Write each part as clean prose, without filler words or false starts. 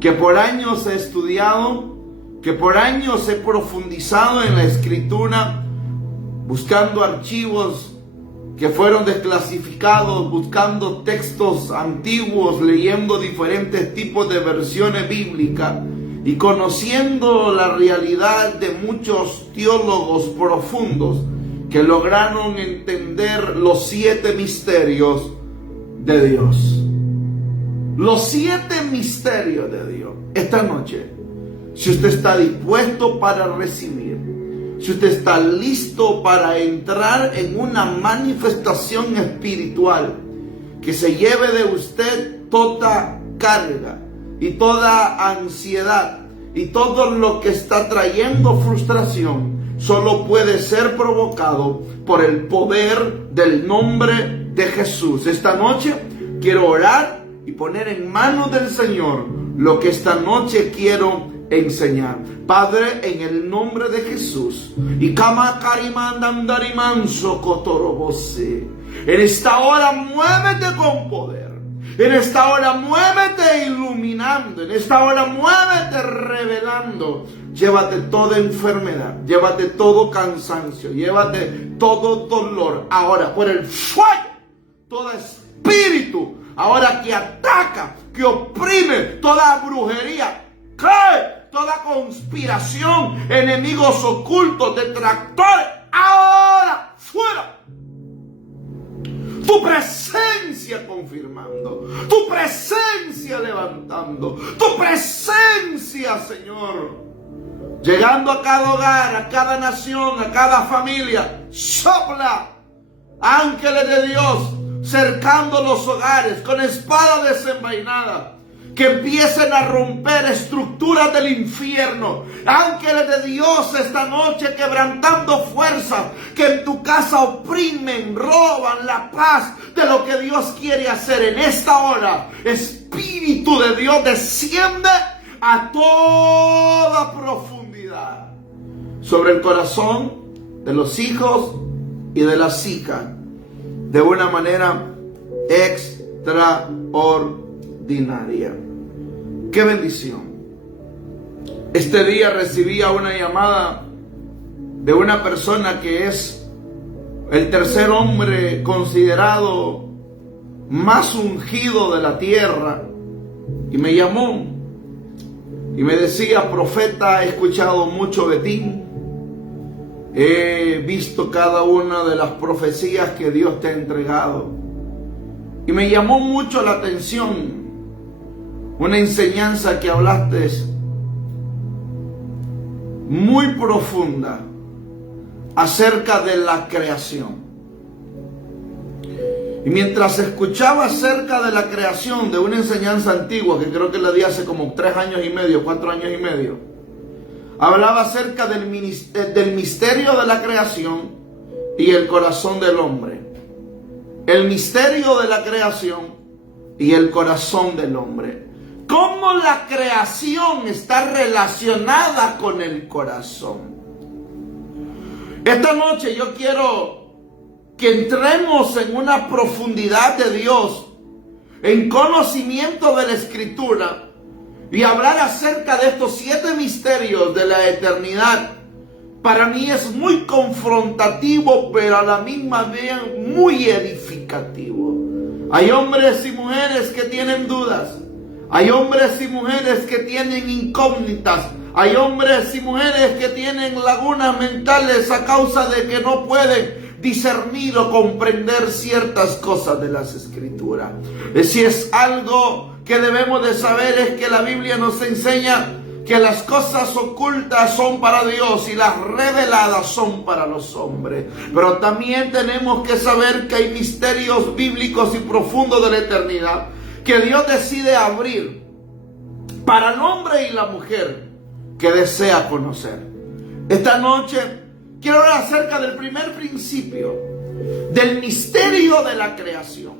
que por años he estudiado, que por años he profundizado en la Escritura, buscando archivos que fueron desclasificados, buscando textos antiguos, leyendo diferentes tipos de versiones bíblicas y conociendo la realidad de muchos teólogos profundos que lograron entender los 7 misterios de Dios. Los 7 misterios de Dios. Esta noche, si usted está dispuesto para recibir, si usted está listo para entrar en una manifestación espiritual que se lleve de usted toda carga y toda ansiedad y todo lo que está trayendo frustración, solo puede ser provocado por el poder del nombre de Jesús. Esta noche quiero orar y poner en manos del Señor lo que esta noche quiero enseñar. Padre, en el nombre de Jesús, y en esta hora muévete con poder. En esta hora muévete iluminando. En esta hora muévete revelando. Llévate toda enfermedad, llévate todo cansancio, llévate todo dolor. Ahora, por el fuego, todo espíritu, ahora que ataca, que oprime, toda brujería, cae, toda conspiración, enemigos ocultos, detractores, ahora fuera. Tu presencia confirmando, tu presencia levantando, tu presencia, Señor, llegando a cada hogar, a cada nación, a cada familia. Sopla, ángeles de Dios, cercando los hogares con espada desenvainada, que empiecen a romper estructuras del infierno. Ángeles de Dios esta noche quebrantando fuerzas que en tu casa oprimen, roban la paz de lo que Dios quiere hacer en esta hora. Espíritu de Dios desciende a toda profundidad sobre el corazón de los hijos y de las hijas de una manera extraordinaria. ¡Qué bendición! Este día recibía una llamada de una persona que es el tercer hombre considerado más ungido de la tierra, y me llamó y me decía: profeta, he escuchado mucho de ti, he visto cada una de las profecías que Dios te ha entregado, y me llamó mucho la atención una enseñanza que hablaste muy profunda acerca de la creación. Y mientras escuchaba acerca de la creación de una enseñanza antigua, que creo que la di hace como 3 años y medio, 4 años y medio, hablaba acerca del misterio de la creación y el corazón del hombre. El misterio de la creación y el corazón del hombre. ¿Cómo la creación está relacionada con el corazón? Esta noche yo quiero que entremos en una profundidad de Dios, en conocimiento de la Escritura, y hablar acerca de estos 7 misterios de la eternidad. Para mí es muy confrontativo, pero a la misma vez muy edificativo. Hay hombres y mujeres que tienen dudas. Hay hombres y mujeres que tienen incógnitas. Hay hombres y mujeres que tienen lagunas mentales a causa de que no pueden discernir o comprender ciertas cosas de las Escrituras. Si es algo que debemos de saber, es que la Biblia nos enseña que las cosas ocultas son para Dios y las reveladas son para los hombres. Pero también tenemos que saber que hay misterios bíblicos y profundos de la eternidad que Dios decide abrir para el hombre y la mujer que desea conocer. Esta noche quiero hablar acerca del primer principio, del misterio de la creación.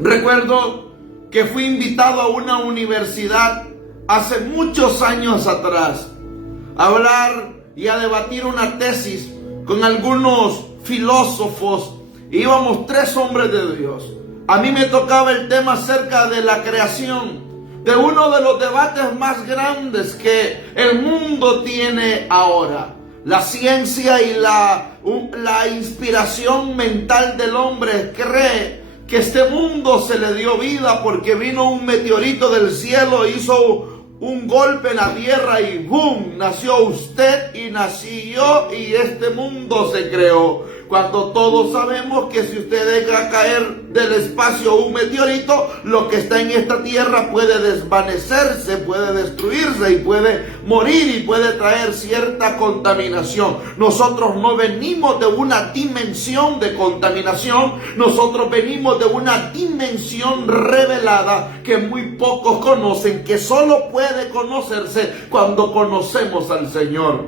Recuerdo que fui invitado a una universidad hace muchos años atrás a hablar y a debatir una tesis con algunos filósofos. Íbamos 3 hombres de Dios. A mí me tocaba el tema acerca de la creación de uno de los debates más grandes que el mundo tiene ahora. La ciencia y la inspiración mental del hombre cree que este mundo se le dio vida porque vino un meteorito del cielo, hizo un golpe en la tierra y ¡boom! Nació usted y nací yo y este mundo se creó. Cuando todos sabemos que si usted deja caer del espacio un meteorito, lo que está en esta tierra puede desvanecerse, puede destruirse y puede morir y puede traer cierta contaminación. Nosotros no venimos de una dimensión de contaminación, nosotros venimos de una dimensión revelada que muy pocos conocen, que solo puede conocerse cuando conocemos al Señor.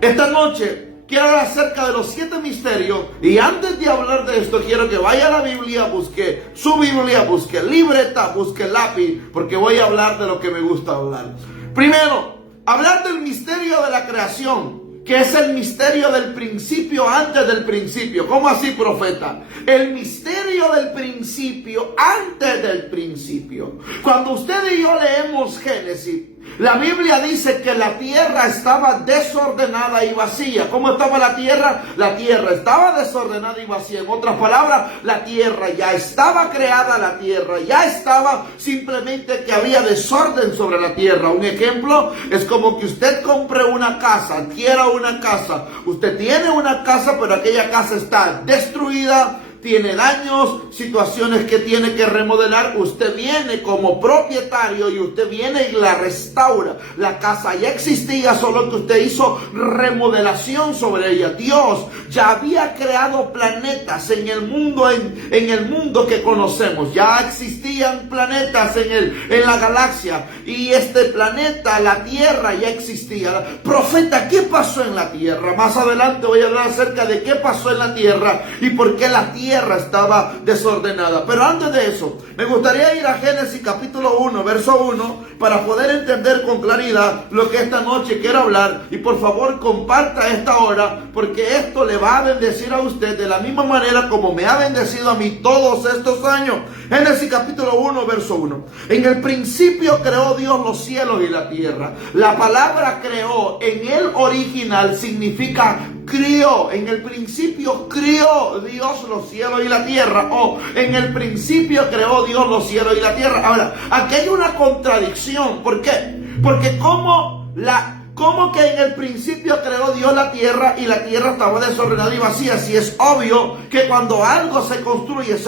Esta noche quiero hablar acerca de los 7 misterios, y antes de hablar de esto quiero que vaya a la Biblia, busque su Biblia, busque libreta, busque lápiz, porque voy a hablar de lo que me gusta hablar. Primero, hablar del misterio de la creación, que es el misterio del principio antes del principio. ¿Cómo así, profeta? El misterio del principio antes del principio. Cuando usted y yo leemos Génesis, la Biblia dice que la tierra estaba desordenada y vacía. ¿Cómo estaba la tierra? La tierra estaba desordenada y vacía. En otras palabras, la tierra ya estaba creada, la tierra ya estaba, simplemente que había desorden sobre la tierra. Un ejemplo es como que usted compre una casa, adquiera una casa. Usted tiene una casa, pero aquella casa está destruida, tiene daños, situaciones que tiene que remodelar. Usted viene como propietario y usted viene y la restaura. La casa ya existía, solo que usted hizo remodelación sobre ella. Dios ya había creado planetas en el mundo, en el mundo que conocemos. Ya existían planetas en la galaxia, y este planeta, la Tierra, ya existía. Profeta, ¿qué pasó en la Tierra? Más adelante voy a hablar acerca de qué pasó en la Tierra y por qué la Tierra estaba desordenada. Pero antes de eso, me gustaría ir a Génesis capítulo 1, verso 1, para poder entender con claridad lo que esta noche quiero hablar. Y por favor, comparta esta hora, porque esto le va a bendecir a usted de la misma manera como me ha bendecido a mí todos estos años. Génesis capítulo 1, verso 1. En el principio creó Dios los cielos y la tierra. La palabra creó en el original significa crió. En el principio crió Dios los cielos y la tierra. O en el principio creó Dios los cielos y la tierra. Ahora, aquí hay una contradicción. ¿Por qué? Porque ¿cómo que en el principio creó Dios la tierra y la tierra estaba desordenada y vacía? Si es obvio que cuando algo se construye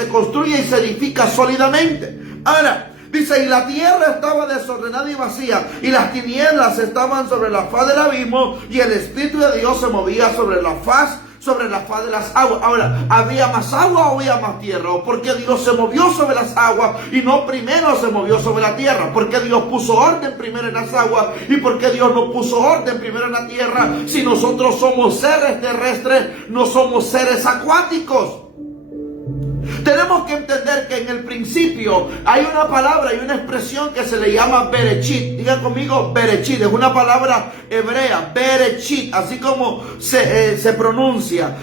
y se edifica sólidamente. Ahora, dice, y la tierra estaba desordenada y vacía, y las tinieblas estaban sobre la faz del abismo, y el Espíritu de Dios se movía sobre la faz de las aguas. Ahora, ¿había más agua o había más tierra? ¿O por qué Dios se movió sobre las aguas y no primero se movió sobre la tierra? ¿Por qué Dios puso orden primero en las aguas y por qué Dios no puso orden primero en la tierra? Si nosotros somos seres terrestres, no somos seres acuáticos. Tenemos que entender que en el principio hay una palabra y una expresión que se le llama Berechit. Diga conmigo Berechit, es una palabra hebrea, Berechit, así como se pronuncia.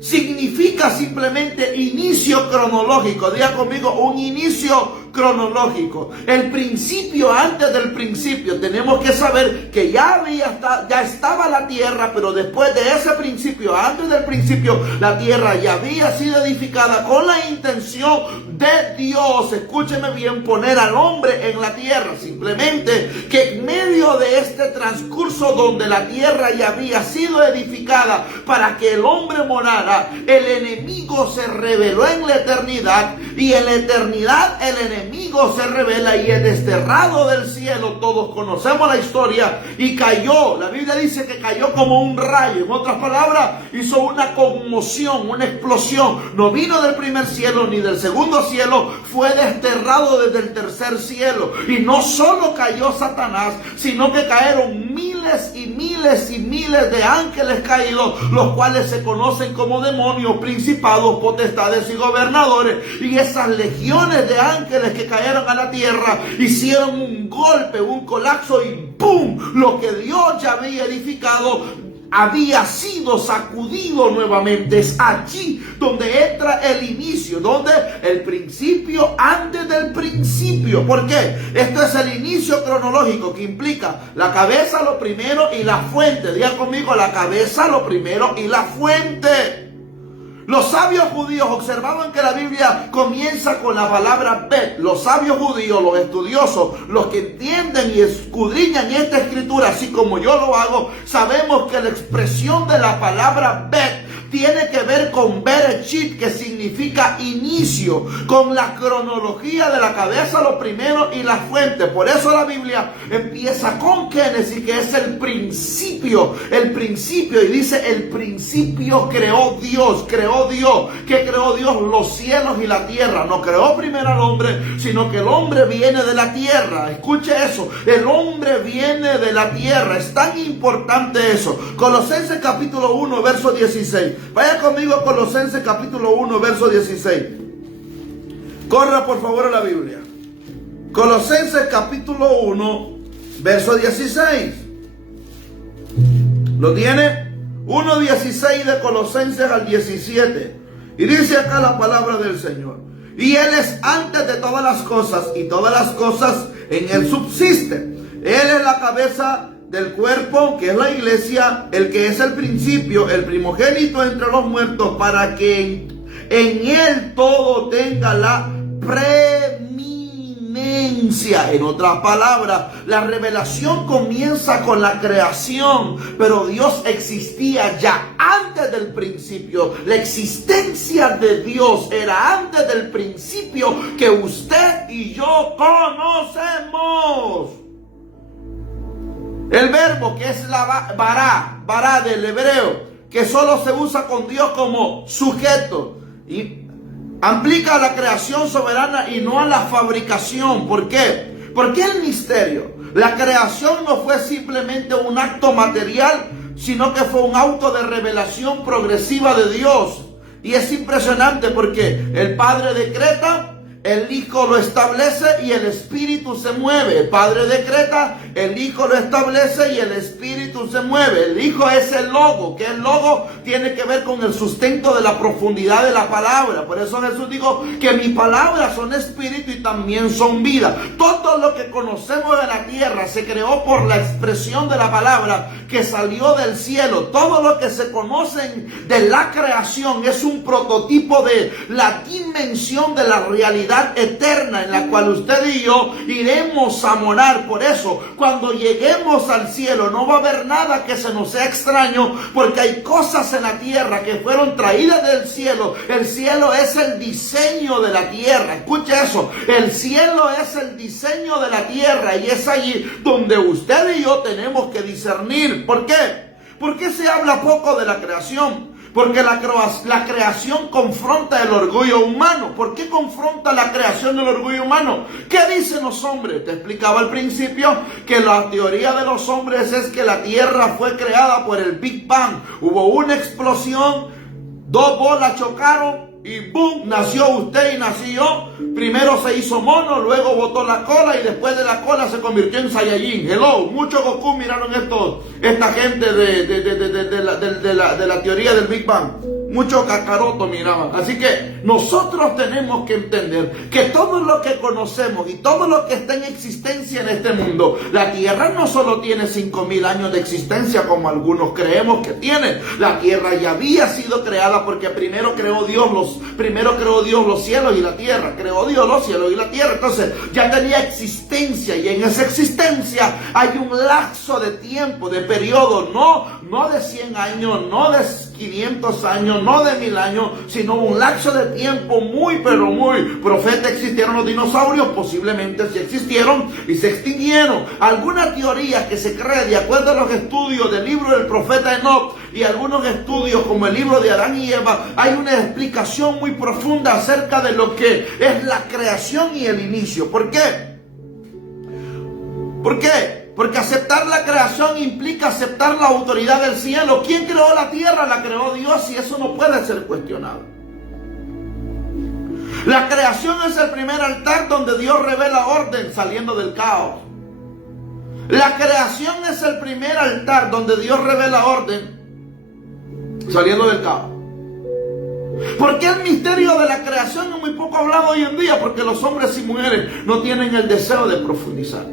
Significa simplemente inicio cronológico. Diga conmigo, un inicio cronológico. El principio antes del principio. Tenemos que saber que ya estaba la tierra, pero después de ese principio, antes del principio, la tierra ya había sido edificada con la intención de Dios, escúcheme bien, poner al hombre en la tierra. Simplemente que en medio de este transcurso donde la tierra ya había sido edificada para que el hombre morara, el enemigo se reveló en la eternidad, y en la eternidad el enemigo se revela y es desterrado del cielo. Todos conocemos la historia, y cayó, la Biblia dice que cayó como un rayo. En otras palabras, hizo una conmoción, una explosión. No vino del primer cielo ni del segundo cielo, fue desterrado desde el tercer cielo. Y no solo cayó Satanás, sino que cayeron miles y miles y miles de ángeles caídos, los cuales se conocen como demonios, principados, potestades y gobernadores. Y esas legiones de ángeles que cayeron a la tierra hicieron un golpe, un colapso, y ¡pum! Lo que Dios ya había edificado había sido sacudido nuevamente. Es allí donde entra el inicio, donde el principio antes del principio. ¿Por qué? Esto es el inicio cronológico, que implica la cabeza lo primero y la fuente. Diga conmigo, la cabeza lo primero y la fuente. Los sabios judíos observaban que la Biblia comienza con la palabra Bet. Los sabios judíos, los estudiosos, los que entienden y escudriñan esta escritura, así como yo lo hago, sabemos que la expresión de la palabra Bet tiene que ver con Bereshit, que significa inicio, con la cronología de la cabeza, lo primero y la fuente. Por eso la Biblia empieza con Génesis, que es el principio, y dice: el principio creó Dios. ¿Qué creó Dios? Los cielos y la tierra. No creó primero al hombre, sino que el hombre viene de la tierra. Escuche eso, el hombre viene de la tierra. Es tan importante eso. Colosenses capítulo 1, verso 16. Vaya conmigo a Colosenses capítulo 1, verso 16. Corra por favor a la Biblia. Colosenses capítulo 1, verso 16. ¿Lo tiene? 1:16 de Colosenses al 17. Y dice acá la palabra del Señor: y Él es antes de todas las cosas, y todas las cosas en Él subsisten. Él es la cabeza del cuerpo, que es la iglesia, el que es el principio, el primogénito entre los muertos, para que en Él todo tenga la preeminencia. En otras palabras, la revelación comienza con la creación, pero Dios existía ya antes del principio. La existencia de Dios era antes del principio que usted y yo conocemos. El verbo, que es la bará del hebreo, que solo se usa con Dios como sujeto, y aplica a la creación soberana y no a la fabricación. ¿Por qué? Porque el misterio, la creación no fue simplemente un acto material, sino que fue un auto de revelación progresiva de Dios. Y es impresionante porque el Padre decreta, el Hijo lo establece y el Espíritu se mueve. El Padre decreta, el Hijo lo establece y el Espíritu se mueve. El Hijo es el logo, que el logo tiene que ver con el sustento de la profundidad de la palabra. Por eso Jesús dijo que mis palabras son espíritu y también son vida. Todo lo que conocemos de la tierra se creó por la expresión de la palabra que salió del cielo. Todo lo que se conoce de la creación es un prototipo de la dimensión de la realidad eterna en la cual usted y yo iremos a morar. Por eso, cuando lleguemos al cielo, no va a haber nada que se nos sea extraño, porque hay cosas en la tierra que fueron traídas del cielo. El cielo es el diseño de la tierra. Escuche eso, el cielo es el diseño de la tierra, y es allí donde usted y yo tenemos que discernir. ¿Por qué? ¿Por qué se habla poco de la creación? Porque la creación confronta el orgullo humano. ¿Por qué confronta la creación el orgullo humano? ¿Qué dicen los hombres? Te explicaba al principio que la teoría de los hombres es que la tierra fue creada por el Big Bang. Hubo una explosión, dos bolas chocaron y ¡boom! Nació usted y nací yo. Primero se hizo mono, luego botó la cola y después de la cola se convirtió en Saiyajin. Hello, muchos Goku miraron esta gente de la teoría del Big Bang. Mucho Kakaroto miraban. Así que nosotros tenemos que entender que todo lo que conocemos y todo lo que está en existencia en este mundo, la tierra no solo tiene 5,000 años de existencia como algunos creemos que tiene. La tierra ya había sido creada porque primero creó Dios los cielos y la tierra. Creó Dios los cielos y la tierra. Entonces ya tenía existencia, y en esa existencia hay un lapso de tiempo, de periodo, no de 100 años, no de 500 años, no de 1000 años, sino un lapso de tiempo muy, pero muy. Profeta, ¿existieron los dinosaurios? Posiblemente sí existieron y se extinguieron. Alguna teoría que se cree, de acuerdo a los estudios del libro del profeta Enoch y algunos estudios como el libro de Adán y Eva, hay una explicación muy profunda acerca de lo que es la creación y el inicio. ¿Por qué? ¿Por qué? Porque aceptar la creación implica aceptar la autoridad del cielo. ¿Quién creó la tierra? La creó Dios, y eso no puede ser cuestionado. La creación es el primer altar donde Dios revela orden saliendo del caos. La creación es el primer altar donde Dios revela orden saliendo del caos. ¿Por qué el misterio de la creación es muy poco hablado hoy en día? Porque los hombres y mujeres no tienen el deseo de profundizar.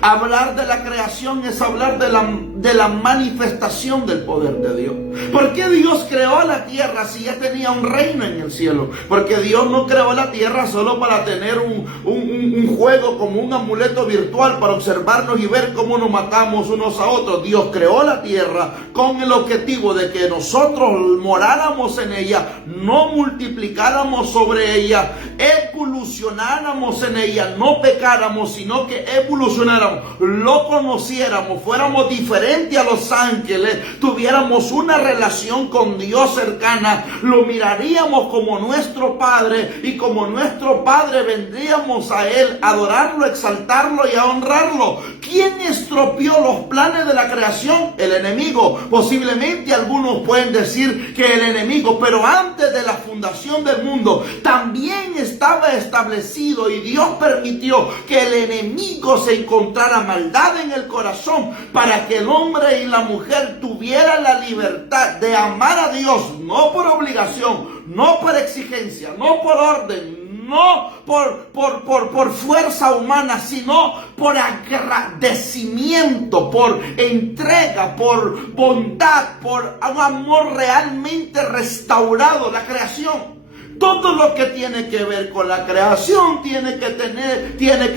Hablar de la creación es hablar de la manifestación del poder de Dios. ¿Por qué Dios creó la tierra si ya tenía un reino en el cielo? Porque Dios no creó la tierra solo para tener un juego como un amuleto virtual para observarnos y ver cómo nos matamos unos a otros. Dios creó la tierra con el objetivo de que nosotros moráramos en ella, no multiplicáramos sobre ella, evolucionáramos en ella, no pecáramos, sino que evolucionáramos, lo conociéramos, fuéramos diferentes a los ángeles, tuviéramos una relación con Dios cercana, lo miraríamos como nuestro Padre y como nuestro Padre vendríamos a Él a adorarlo, exaltarlo y a honrarlo. ¿Quién estropeó los planes de la creación? El enemigo. Posiblemente algunos pueden decir que el enemigo, pero antes de la fundación del mundo también estaba establecido y Dios permitió que el enemigo se encontrara maldad en el corazón para que el hombre y la mujer tuvieran la libertad de amar a Dios, no por obligación, no por exigencia, no por orden, no por fuerza humana, sino por agradecimiento, por entrega, por bondad, por un amor realmente restaurado. La creación, todo lo que tiene que ver con la creación tiene que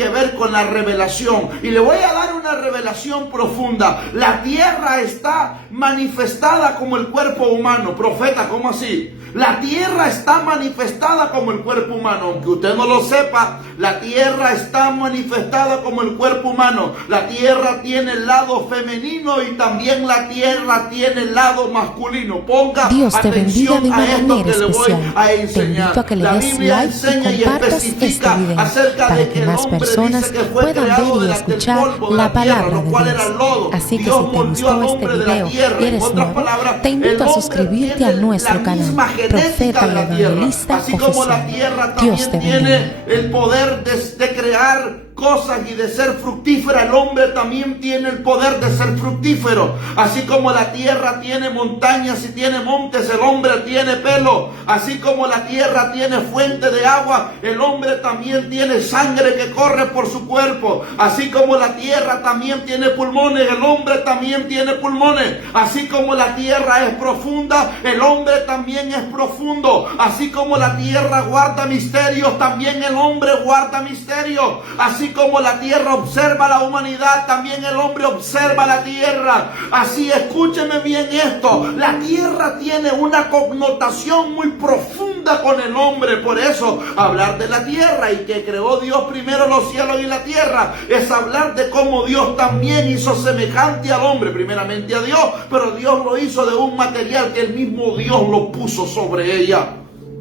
ver con la revelación. Y le voy a dar una revelación profunda. La tierra está manifestada como el cuerpo humano. Profeta, ¿cómo así? La tierra está manifestada como el cuerpo humano. Aunque usted no lo sepa, la tierra está manifestada como el cuerpo humano. La tierra tiene el lado femenino y también la tierra tiene el lado masculino. Ponga Dios te bendiga atención de una a esto manera que le voy especial. a Te enseñar. invito a que le La des Biblia like enseña y y compartas este especifica video acerca para de que el más hombre personas dice que fue puedan creado ver y del escuchar polvo de la tierra, palabra lo de cual Dios. era lodo. Así que Dios si te moldeó al gustó este hombre de la video tierra. y En eres otras nuevo, palabras, te invito el a hombre suscribirte tiene a nuestro la canal, misma genética Profeta de y la tierra. Evangelista Así como la Oficial. tierra Dios también te tiene bendiga. el poder de crear cosas y de ser fructífera, el hombre también tiene el poder de ser fructífero. Así como la tierra tiene montañas y tiene montes, el hombre tiene pelo. Así como la tierra tiene fuente de agua, el hombre también tiene sangre que corre por su cuerpo. Así como la tierra también tiene pulmones, el hombre también tiene pulmones. Así como la tierra es profunda, el hombre también es profundo. Así como la tierra guarda misterios, también el hombre guarda misterios. Así como la tierra observa la humanidad, también el hombre observa la tierra. Así, escúcheme bien esto, la tierra tiene una connotación muy profunda con el hombre. Por eso, hablar de la tierra y que creó Dios primero los cielos y la tierra, es hablar de cómo Dios también hizo semejante al hombre, primeramente a Dios, pero Dios lo hizo de un material que el mismo Dios lo puso sobre ella.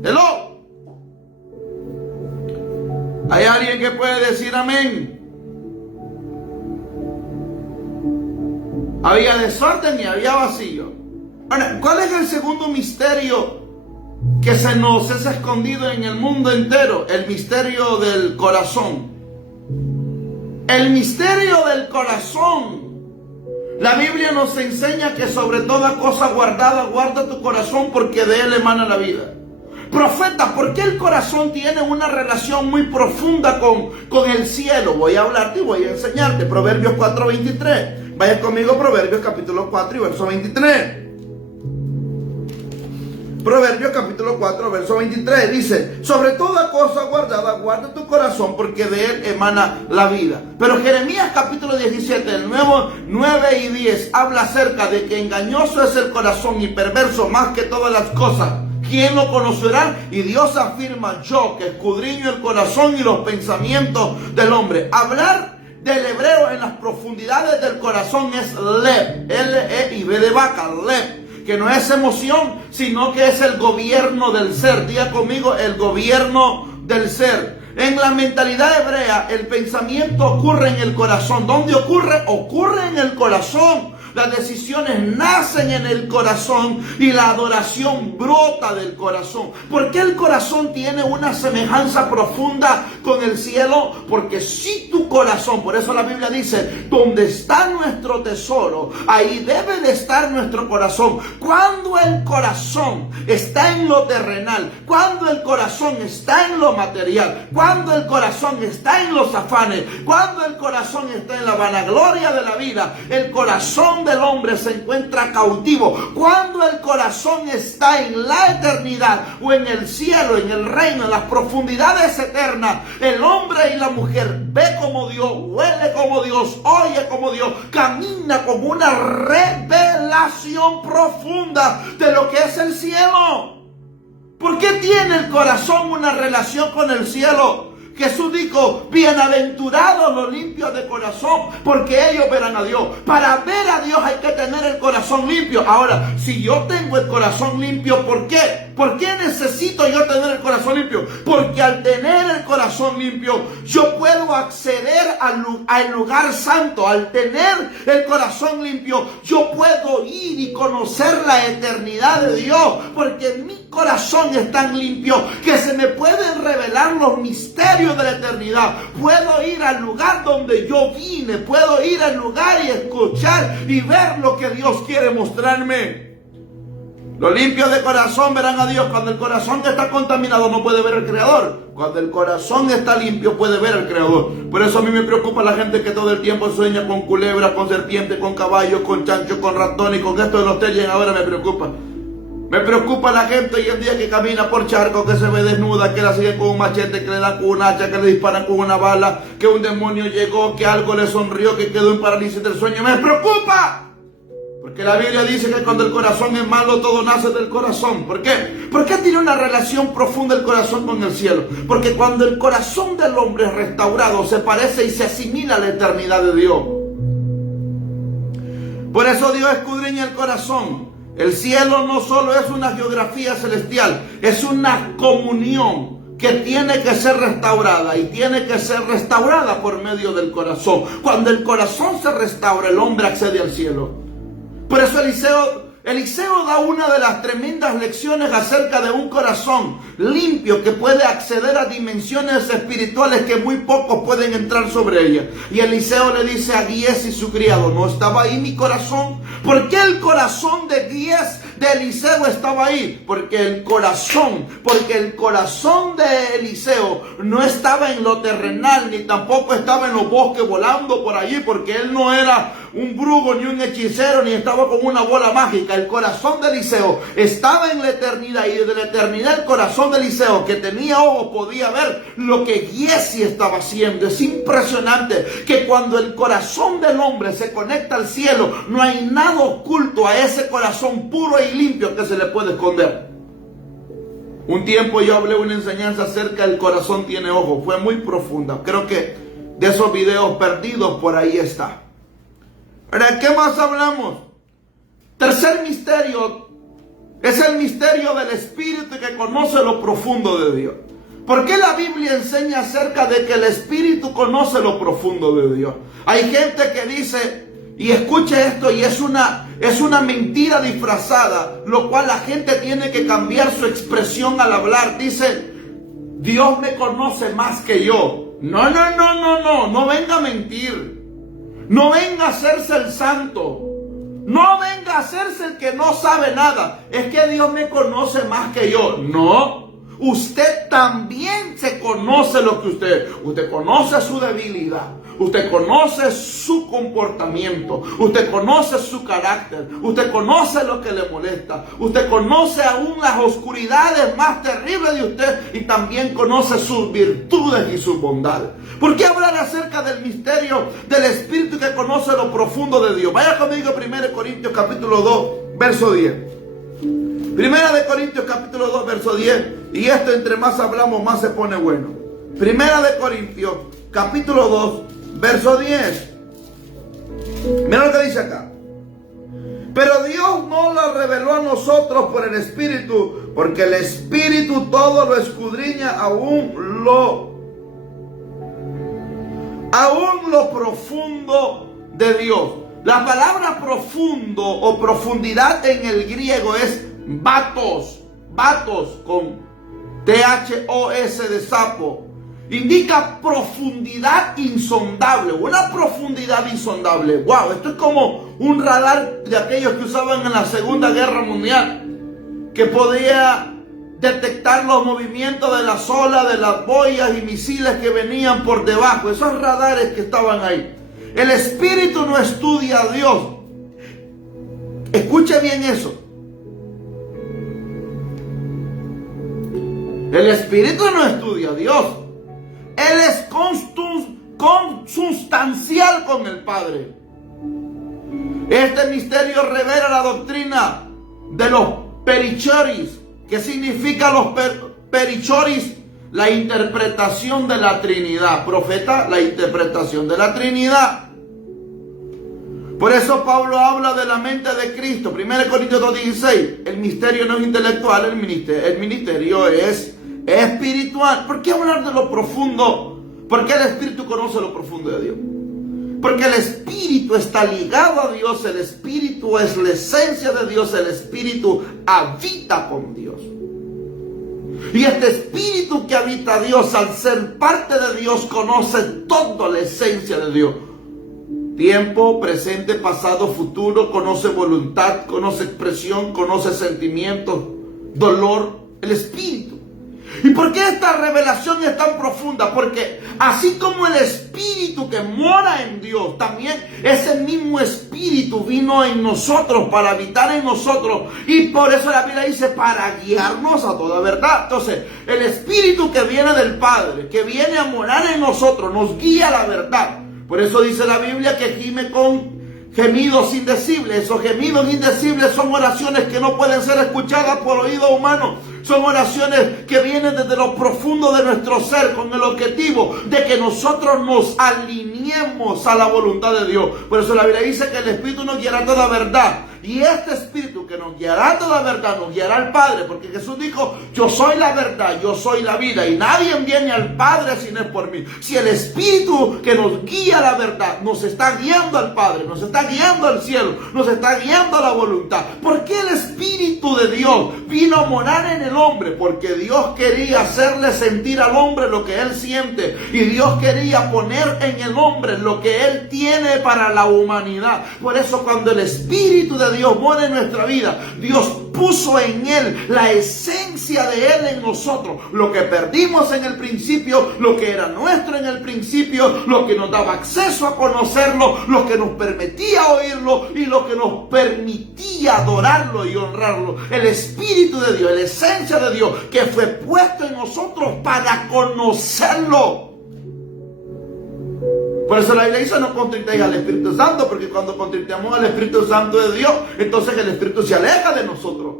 ¡Hello! ¿Hay alguien que puede decir amén? Había desorden y había vacío. Ahora, ¿cuál es el segundo misterio que se nos es escondido en el mundo entero? El misterio del corazón. El misterio del corazón. La Biblia nos enseña que sobre toda cosa guardada, guarda tu corazón porque de él emana la vida. Profeta, ¿por qué el corazón tiene una relación muy profunda con el cielo? Voy a hablarte y voy a enseñarte. Proverbios 4:23. Vaya conmigo, Proverbios capítulo 4 y verso 23. Proverbios capítulo 4, verso 23 dice: sobre toda cosa guardada, guarda tu corazón porque de él emana la vida. Pero Jeremías capítulo 17, el nuevo 9 y 10 habla acerca de que engañoso es el corazón y perverso más que todas las cosas. ¿Quién lo conocerá? Y Dios afirma: yo que escudriño el corazón y los pensamientos del hombre. Hablar del hebreo en las profundidades del corazón es lev, L-E-I-V de vaca, lev, que no es emoción, sino que es el gobierno del ser. Diga conmigo, el gobierno del ser. En la mentalidad hebrea, el pensamiento ocurre en el corazón. ¿Dónde ocurre? Ocurre en el corazón. Las decisiones nacen en el corazón y la adoración brota del corazón. ¿Por qué el corazón tiene una semejanza profunda con el cielo? Porque si tu corazón, por eso la Biblia dice, donde está nuestro tesoro, ahí debe de estar nuestro corazón. Cuando el corazón está en lo terrenal, cuando el corazón está en lo material, cuando el corazón está en los afanes, cuando el corazón está en la vanagloria de la vida, el corazón del hombre se encuentra cautivo. Cuando el corazón está en la eternidad o en el cielo, en el reino, en las profundidades eternas, el hombre y la mujer ve como Dios, huele como Dios, oye como Dios, camina con una revelación profunda de lo que es el cielo. ¿Por qué tiene el corazón una relación con el cielo? Jesús dijo, bienaventurados los limpios de corazón, porque ellos verán a Dios. Para ver a Dios hay que tener el corazón limpio. Ahora, si yo tengo el corazón limpio, ¿por qué? ¿Por qué necesito yo tener el corazón limpio? Porque al tener el corazón limpio, yo puedo acceder al lugar santo. Al tener el corazón limpio, yo puedo ir y conocer la eternidad de Dios. Porque mi corazón es tan limpio que se me pueden revelar los misterios de la eternidad. Puedo ir al lugar donde yo vine. Puedo ir al lugar y escuchar y ver lo que Dios quiere mostrarme. Los limpios de corazón verán a Dios. Cuando el corazón está contaminado no puede ver al Creador. Cuando el corazón está limpio puede ver al Creador. Por eso a mí me preocupa la gente que todo el tiempo sueña con culebras, con serpientes, con caballos, con chanchos, con ratones, con esto de los telles. Ahora me preocupa. Me preocupa la gente hoy en día que camina por charcos, que se ve desnuda, que la siguen con un machete, que le dan con un hacha, que le disparan con una bala, que un demonio llegó, que algo le sonrió, que quedó en parálisis del sueño. ¡Me preocupa! Porque la Biblia dice que cuando el corazón es malo, todo nace del corazón. ¿Por qué? ¿Por qué tiene una relación profunda el corazón con el cielo? Porque cuando el corazón del hombre es restaurado, se parece y se asimila a la eternidad de Dios. Por eso Dios escudriña el corazón. El cielo no solo es una geografía celestial, es una comunión que tiene que ser restaurada y tiene que ser restaurada por medio del corazón. Cuando el corazón se restaura, el hombre accede al cielo. Por eso Eliseo da una de las tremendas lecciones acerca de un corazón limpio que puede acceder a dimensiones espirituales que muy pocos pueden entrar sobre ellas. Y Eliseo le dice a Giesi su criado, ¿no estaba ahí mi corazón? ¿Por qué el corazón de Giesi, de Eliseo, estaba ahí? Porque el corazón de Eliseo no estaba en lo terrenal, ni tampoco estaba en los bosques volando por allí, porque él no era un brujo, ni un hechicero, ni estaba con una bola mágica. El corazón de Eliseo estaba en la eternidad, y desde la eternidad el corazón de Eliseo, que tenía ojos, podía ver lo que Giesi estaba haciendo. Es impresionante que cuando el corazón del hombre se conecta al cielo, no hay nada oculto a ese corazón puro y limpio que se le puede esconder. Un tiempo yo hablé una enseñanza acerca del corazón tiene ojos, fue muy profunda. Creo que de esos videos perdidos por ahí está. ¿De qué más hablamos? Tercer misterio es el misterio del Espíritu que conoce lo profundo de Dios. ¿Por qué la Biblia enseña acerca de que el Espíritu conoce lo profundo de Dios? Hay gente que dice, y escuche esto, y es una mentira disfrazada, lo cual la gente tiene que cambiar su expresión al hablar. Dice, Dios me conoce más que yo. No venga a mentir. No venga a hacerse el santo. No venga a hacerse el que no sabe nada. Es que Dios me conoce más que yo. No. Usted también se conoce lo que usted conoce su debilidad. Usted conoce su comportamiento. Usted conoce su carácter. Usted conoce lo que le molesta. Usted conoce aún las oscuridades más terribles de usted. Y también conoce sus virtudes y sus bondades. ¿Por qué hablar acerca del misterio del Espíritu que conoce lo profundo de Dios? Vaya conmigo a 1 Corintios capítulo 2, verso 10. 1 Corintios capítulo 2, verso 10. Y esto entre más hablamos, más se pone bueno. 1 Corintios capítulo 2, verso 10. Mira lo que dice acá. Pero Dios no la reveló a nosotros por el Espíritu, porque el Espíritu todo lo escudriña, aún lo profundo de Dios. La palabra profundo o profundidad en el griego es batos, con THOS de sapo. Indica profundidad insondable, una profundidad insondable. Wow, esto es como un radar de aquellos que usaban en la Segunda Guerra Mundial, que podía detectar los movimientos de las olas, de las boyas y misiles que venían por debajo. Esos radares que estaban ahí. El espíritu no estudia a Dios. Escuche bien eso. El espíritu no estudia a Dios. Él es consustancial con el Padre. Este misterio revela la doctrina de los perichoris. ¿Qué significa los perichoris? La interpretación de la Trinidad. Profeta, la interpretación de la Trinidad. Por eso Pablo habla de la mente de Cristo. 1 Corintios 2:16. El misterio no es intelectual, el ministerio es espiritual. ¿Por qué hablar de lo profundo? Porque el Espíritu conoce lo profundo de Dios. Porque el Espíritu está ligado a Dios. El Espíritu es la esencia de Dios. El Espíritu habita con Dios. Y este Espíritu que habita a Dios, al ser parte de Dios, conoce toda la esencia de Dios. Tiempo, presente, pasado, futuro, conoce voluntad, conoce expresión, conoce sentimientos, dolor, el Espíritu. ¿Y por qué esta revelación es tan profunda? Porque así como el Espíritu que mora en Dios, también ese mismo Espíritu vino en nosotros para habitar en nosotros. Y por eso la Biblia dice, para guiarnos a toda verdad. Entonces, el Espíritu que viene del Padre, que viene a morar en nosotros, nos guía a la verdad. Por eso dice la Biblia que gime con gemidos indecibles. Esos gemidos indecibles son oraciones que no pueden ser escuchadas por oído humano. Son oraciones que vienen desde lo profundo de nuestro ser, con el objetivo de que nosotros nos alineemos a la voluntad de Dios. Por eso la Biblia dice que el Espíritu nos guiará a toda verdad. Y este Espíritu que nos guiará a toda verdad, nos guiará al Padre. Porque Jesús dijo, yo soy la verdad, yo soy la vida. Y nadie viene al Padre si no es por mí. Si el Espíritu que nos guía a la verdad nos está guiando al Padre, nos está guiando al cielo, nos está guiando a la voluntad. ¿Por qué el Espíritu de Dios vino a morar en el hombre? Porque Dios quería hacerle sentir al hombre lo que Él siente. Y Dios quería poner en el hombre lo que Él tiene para la humanidad. Por eso cuando el Espíritu de Dios mora en nuestra vida, Dios puso en Él la esencia de Él en nosotros. Lo que perdimos en el principio, lo que era nuestro en el principio, lo que nos daba acceso a conocerlo, lo que nos permitía oírlo y lo que nos permitía adorarlo y honrarlo. El Espíritu de Dios, la esencia de Dios que fue puesto en nosotros para conocerlo. Por eso la Biblia dice, no contristéis al Espíritu Santo, porque cuando contristemos al Espíritu Santo de Dios, entonces el Espíritu se aleja de nosotros.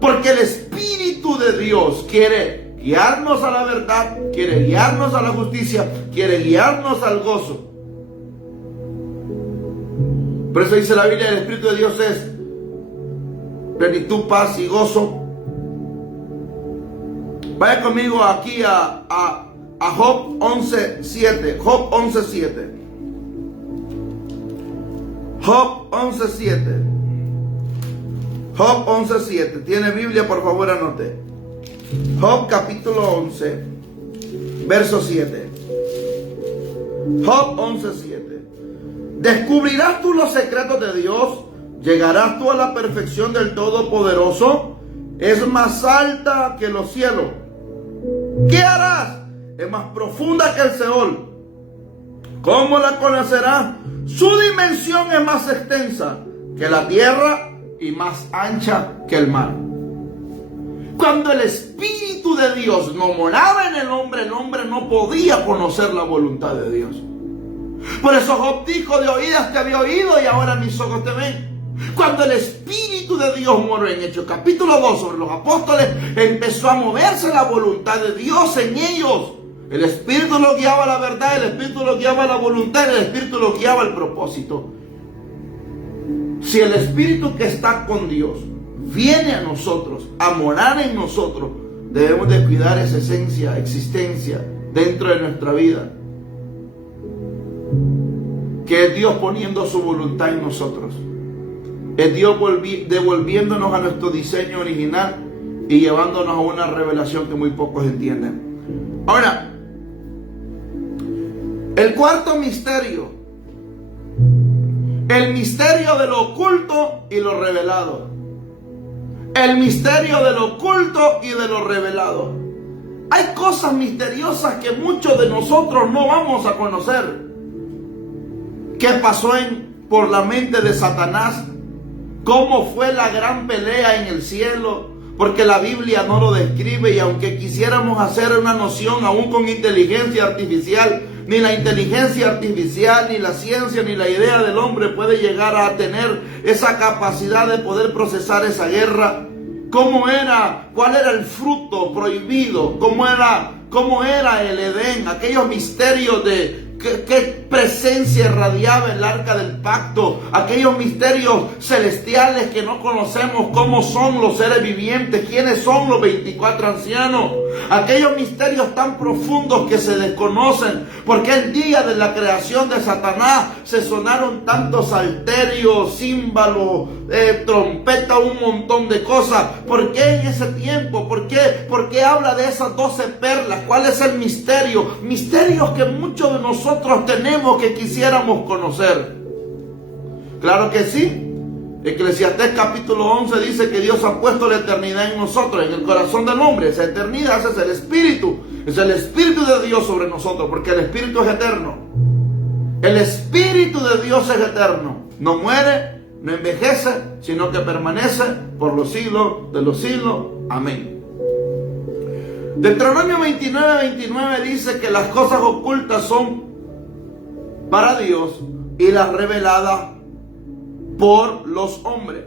Porque el Espíritu de Dios quiere guiarnos a la verdad, quiere guiarnos a la justicia, quiere guiarnos al gozo. Por eso dice la Biblia, el Espíritu de Dios es plenitud, paz y gozo. Vaya conmigo aquí a Job 11:7. Job 11:7. Job 11:7. Job 11:7. ¿Tiene Biblia? Por favor, anote. Job capítulo 11, verso 7. Job 11:7. ¿Descubrirás tú los secretos de Dios? ¿Llegarás tú a la perfección del Todopoderoso? Es más alta que los cielos. ¿Qué harás? Es más profunda que el Seol. ¿Cómo la conocerás? Su dimensión es más extensa que la tierra y más ancha que el mar. Cuando el Espíritu de Dios no moraba en el hombre no podía conocer la voluntad de Dios. Por eso Job dijo, de oídas te había oído y ahora mis ojos te ven. Cuando el Espíritu de Dios moró en Hechos capítulo 2 sobre los apóstoles, empezó a moverse la voluntad de Dios en ellos. El Espíritu los guiaba a la verdad, el Espíritu los guiaba a la voluntad, el Espíritu los guiaba al propósito. Si el Espíritu que está con Dios viene a nosotros, a morar en nosotros, debemos de cuidar esa esencia, existencia dentro de nuestra vida. Que que es Dios poniendo su voluntad en nosotros. Es Dios devolviéndonos a nuestro diseño original y llevándonos a una revelación que muy pocos entienden. Ahora, el cuarto misterio, el misterio de lo oculto y lo revelado. El misterio de lo oculto y de lo revelado. Hay cosas misteriosas que muchos de nosotros no vamos a conocer. ¿Qué pasó por la mente de Satanás? ¿Cómo fue la gran pelea en el cielo? Porque la Biblia no lo describe, y aunque quisiéramos hacer una noción aún con inteligencia artificial, ni la inteligencia artificial, ni la ciencia, ni la idea del hombre puede llegar a tener esa capacidad de poder procesar esa guerra. ¿Cómo era? ¿Cuál era el fruto prohibido? ¿Cómo era el Edén? Aquellos misterios de qué presencia irradiaba el arca del pacto, aquellos misterios celestiales que no conocemos, cómo son los seres vivientes, quiénes son los 24 ancianos, aquellos misterios tan profundos que se desconocen, porque el día de la creación de Satanás se sonaron tantos salterios, címbalos, trompeta, un montón de cosas. ¿Por qué en ese tiempo? ¿Por qué habla de esas 12 perlas? ¿Cuál es el misterio? Misterios que muchos de nosotros tenemos que quisiéramos conocer. Claro que sí. Eclesiastés capítulo 11 dice que Dios ha puesto la eternidad en nosotros, en el corazón del hombre. Esa eternidad, ese es el Espíritu. Es el Espíritu de Dios sobre nosotros, porque el Espíritu es eterno. El Espíritu de Dios es eterno. No muere, no envejece, sino que permanece por los siglos de los siglos. Amén. Deuteronomio 29 dice que las cosas ocultas son para Dios y las reveladas por los hombres.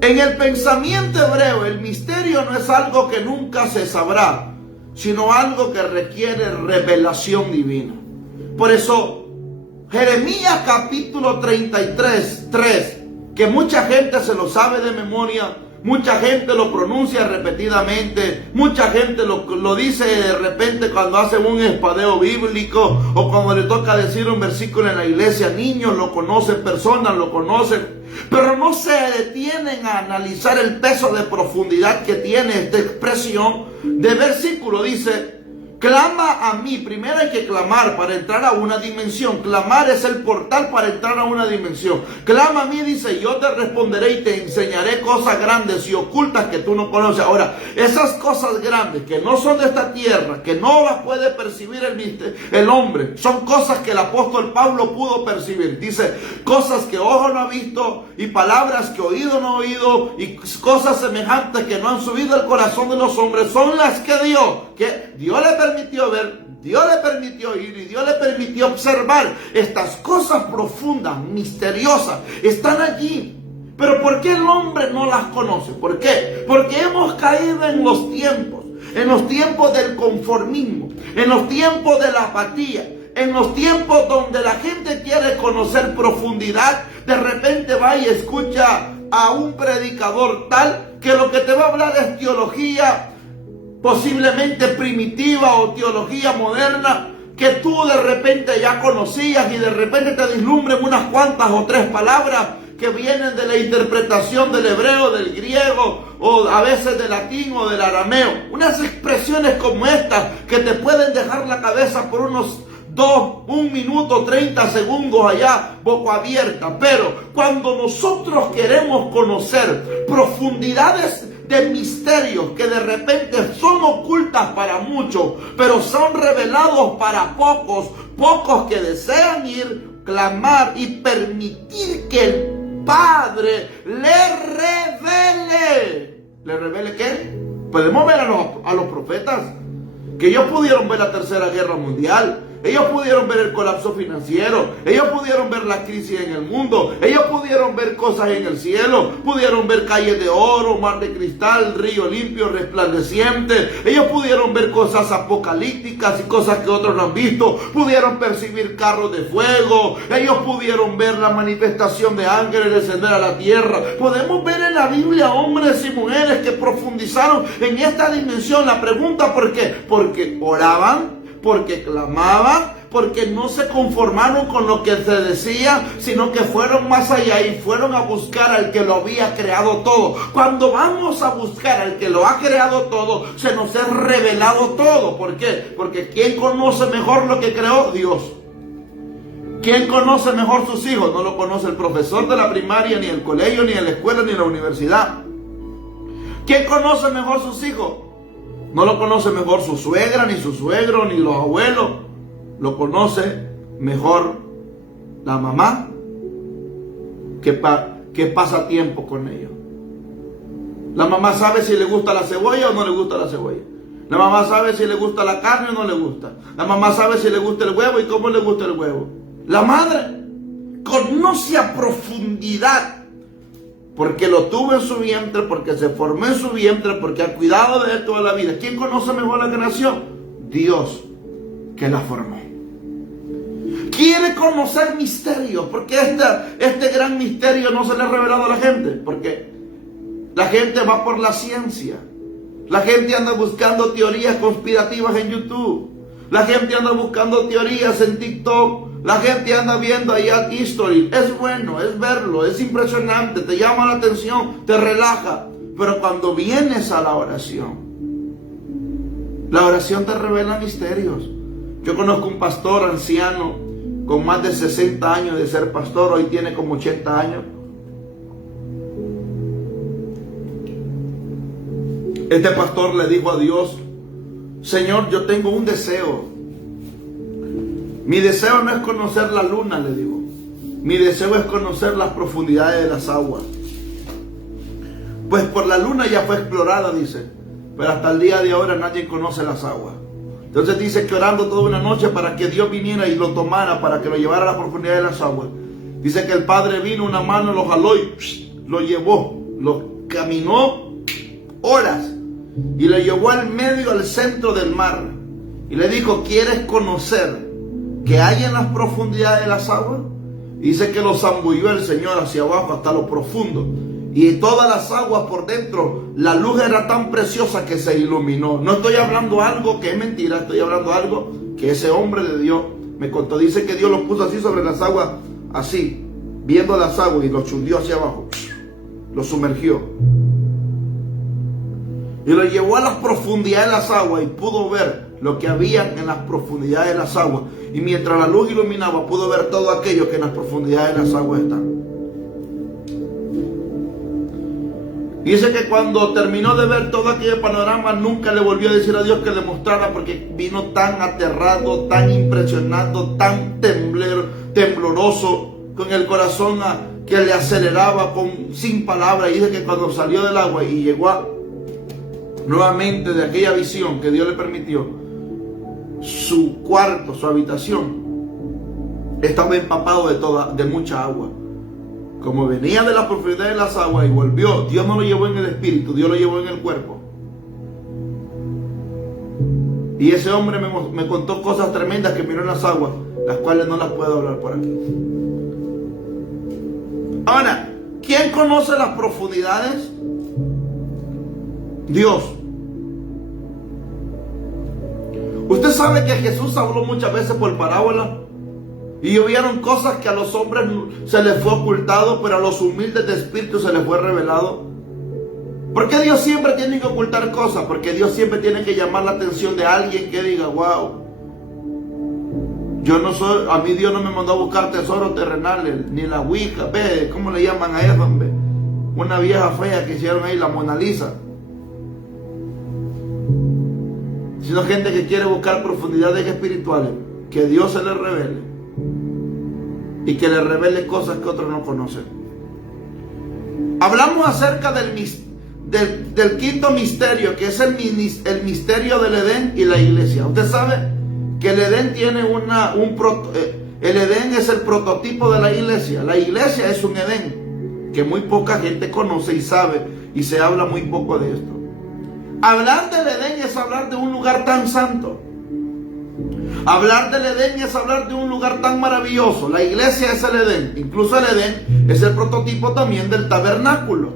En el pensamiento hebreo, el misterio no es algo que nunca se sabrá, sino algo que requiere revelación divina. Por eso, Jeremías capítulo 33:3, que mucha gente se lo sabe de memoria, mucha gente lo pronuncia repetidamente, mucha gente lo dice de repente cuando hace un espadeo bíblico o cuando le toca decir un versículo en la iglesia. Niños lo conocen, personas lo conocen, pero no se detienen a analizar el peso de profundidad que tiene esta expresión de versículo. Dice: clama a mí. Primero hay que clamar para entrar a una dimensión. Clamar es el portal para entrar a una dimensión. Clama a mí, dice, yo te responderé y te enseñaré cosas grandes y ocultas que tú no conoces. Ahora, esas cosas grandes que no son de esta tierra, que no las puede percibir el hombre, son cosas que el apóstol Pablo pudo percibir. Dice, cosas que ojo no ha visto y palabras que oído no ha oído y cosas semejantes que no han subido al corazón de los hombres, son las que Dios le permitió ver, Dios le permitió oír y Dios le permitió observar. Estas cosas profundas, misteriosas, están allí. Pero ¿por qué el hombre no las conoce? ¿Por qué? Porque hemos caído en los tiempos del conformismo, en los tiempos de la apatía, en los tiempos donde la gente quiere conocer profundidad. De repente va y escucha a un predicador tal que lo que te va a hablar es teología posiblemente primitiva o teología moderna que tú de repente ya conocías y de repente te vislumbren unas cuantas o 3 palabras que vienen de la interpretación del hebreo, del griego o a veces del latín o del arameo. Unas expresiones como estas que te pueden dejar la cabeza por unos 1 minuto, 30 segundos allá, boca abierta. Pero cuando nosotros queremos conocer profundidades de misterios que de repente son ocultas para muchos, pero son revelados para pocos que desean ir, clamar y permitir que el Padre le revele. ¿Le revele qué? Podemos ver a los profetas que ellos pudieron ver la Tercera Guerra Mundial. Ellos pudieron ver el colapso financiero, ellos pudieron ver la crisis en el mundo, ellos pudieron ver cosas en el cielo, pudieron ver calles de oro, mar de cristal, río limpio, resplandeciente, ellos pudieron ver cosas apocalípticas y cosas que otros no han visto, pudieron percibir carros de fuego, ellos pudieron ver la manifestación de ángeles descender a la tierra. Podemos ver en la Biblia hombres y mujeres que profundizaron en esta dimensión. La pregunta, ¿por qué? Porque oraban, porque clamaban, porque no se conformaron con lo que se decía, sino que fueron más allá y fueron a buscar al que lo había creado todo. Cuando vamos a buscar al que lo ha creado todo, se nos es revelado todo. ¿Por qué? Porque ¿quién conoce mejor lo que creó? Dios. ¿Quién conoce mejor sus hijos? No lo conoce el profesor de la primaria, ni el colegio, ni en la escuela, ni en la universidad. ¿Quién conoce mejor sus hijos? No lo conoce mejor su suegra, ni su suegro, ni los abuelos. Lo conoce mejor la mamá que pasa tiempo con ellos. La mamá sabe si le gusta la cebolla o no le gusta la cebolla. La mamá sabe si le gusta la carne o no le gusta. La mamá sabe si le gusta el huevo y cómo le gusta el huevo. La madre conoce a profundidad porque lo tuvo en su vientre, porque se formó en su vientre, porque ha cuidado de él toda la vida. ¿Quién conoce mejor la creación? Dios, que la formó. Quiere conocer misterios, porque este gran misterio no se le ha revelado a la gente, porque la gente va por la ciencia. La gente anda buscando teorías conspirativas en YouTube. La gente anda buscando teorías en TikTok. La gente anda viendo allá History. Es bueno, es verlo, es impresionante, te llama la atención, te relaja. Pero cuando vienes a la oración te revela misterios. Yo conozco un pastor anciano con más de 60 años de ser pastor, hoy tiene como 80 años. Este pastor le dijo a Dios: Señor, yo tengo un deseo. Mi deseo no es conocer la luna, le digo. Mi deseo es conocer las profundidades de las aguas. Pues por la luna ya fue explorada, dice. Pero hasta el día de ahora nadie conoce las aguas. Entonces dice que orando toda una noche para que Dios viniera y lo tomara, para que lo llevara a la profundidad de las aguas. Dice que el Padre vino, una mano lo jaló y lo llevó. Lo caminó horas y lo llevó al medio, al centro del mar. Y le dijo: ¿quieres conocer que hay en las profundidades de las aguas? Dice que lo zambulló el Señor hacia abajo hasta lo profundo, y todas las aguas por dentro, la luz era tan preciosa que se iluminó. No estoy hablando algo que es mentira, estoy hablando algo que ese hombre de Dios me contó. Dice que Dios lo puso así sobre las aguas, así, viendo las aguas, y lo chundió hacia abajo, lo sumergió y lo llevó a las profundidades de las aguas, y pudo ver lo que había en las profundidades de las aguas. Y mientras la luz iluminaba, pudo ver todo aquello que en las profundidades de las aguas están. Dice que cuando terminó de ver todo aquel panorama, nunca le volvió a decir a Dios que le mostrara, porque vino tan aterrado, tan impresionado, tan tembloroso, con el corazón que le aceleraba sin palabras. Y dice que cuando salió del agua y llegó nuevamente de aquella visión que Dios le permitió, su cuarto, su habitación, estaba empapado de mucha agua. Como venía de la profundidad de las aguas y volvió, Dios no lo llevó en el espíritu, Dios lo llevó en el cuerpo. Y ese hombre me contó cosas tremendas que miró en las aguas, las cuales no las puedo hablar por aquí. Ahora, ¿quién conoce las profundidades? Dios. Usted sabe que Jesús habló muchas veces por parábola, y hubieron cosas que a los hombres se les fue ocultado, pero a los humildes de espíritu se les fue revelado. ¿Por qué Dios siempre tiene que ocultar cosas? Porque Dios siempre tiene que llamar la atención de alguien que diga: wow, a mí Dios no me mandó a buscar tesoros terrenales, ni la Ouija, ve, ¿cómo le llaman a eso, hombre? Una vieja fea que hicieron ahí, la Mona Lisa. Sino gente que quiere buscar profundidades espirituales, que Dios se les revele, y que le revele cosas que otros no conocen. Hablamos acerca del quinto misterio, que es el misterio del Edén y la iglesia. Usted sabe que el Edén tiene el Edén es el prototipo de la iglesia. La iglesia es un Edén que muy poca gente conoce y sabe, y se habla muy poco de esto. Hablar del Edén es hablar de un lugar tan santo. Hablar del Edén es hablar de un lugar tan maravilloso. La iglesia es el Edén. Incluso el Edén es el prototipo también del tabernáculo.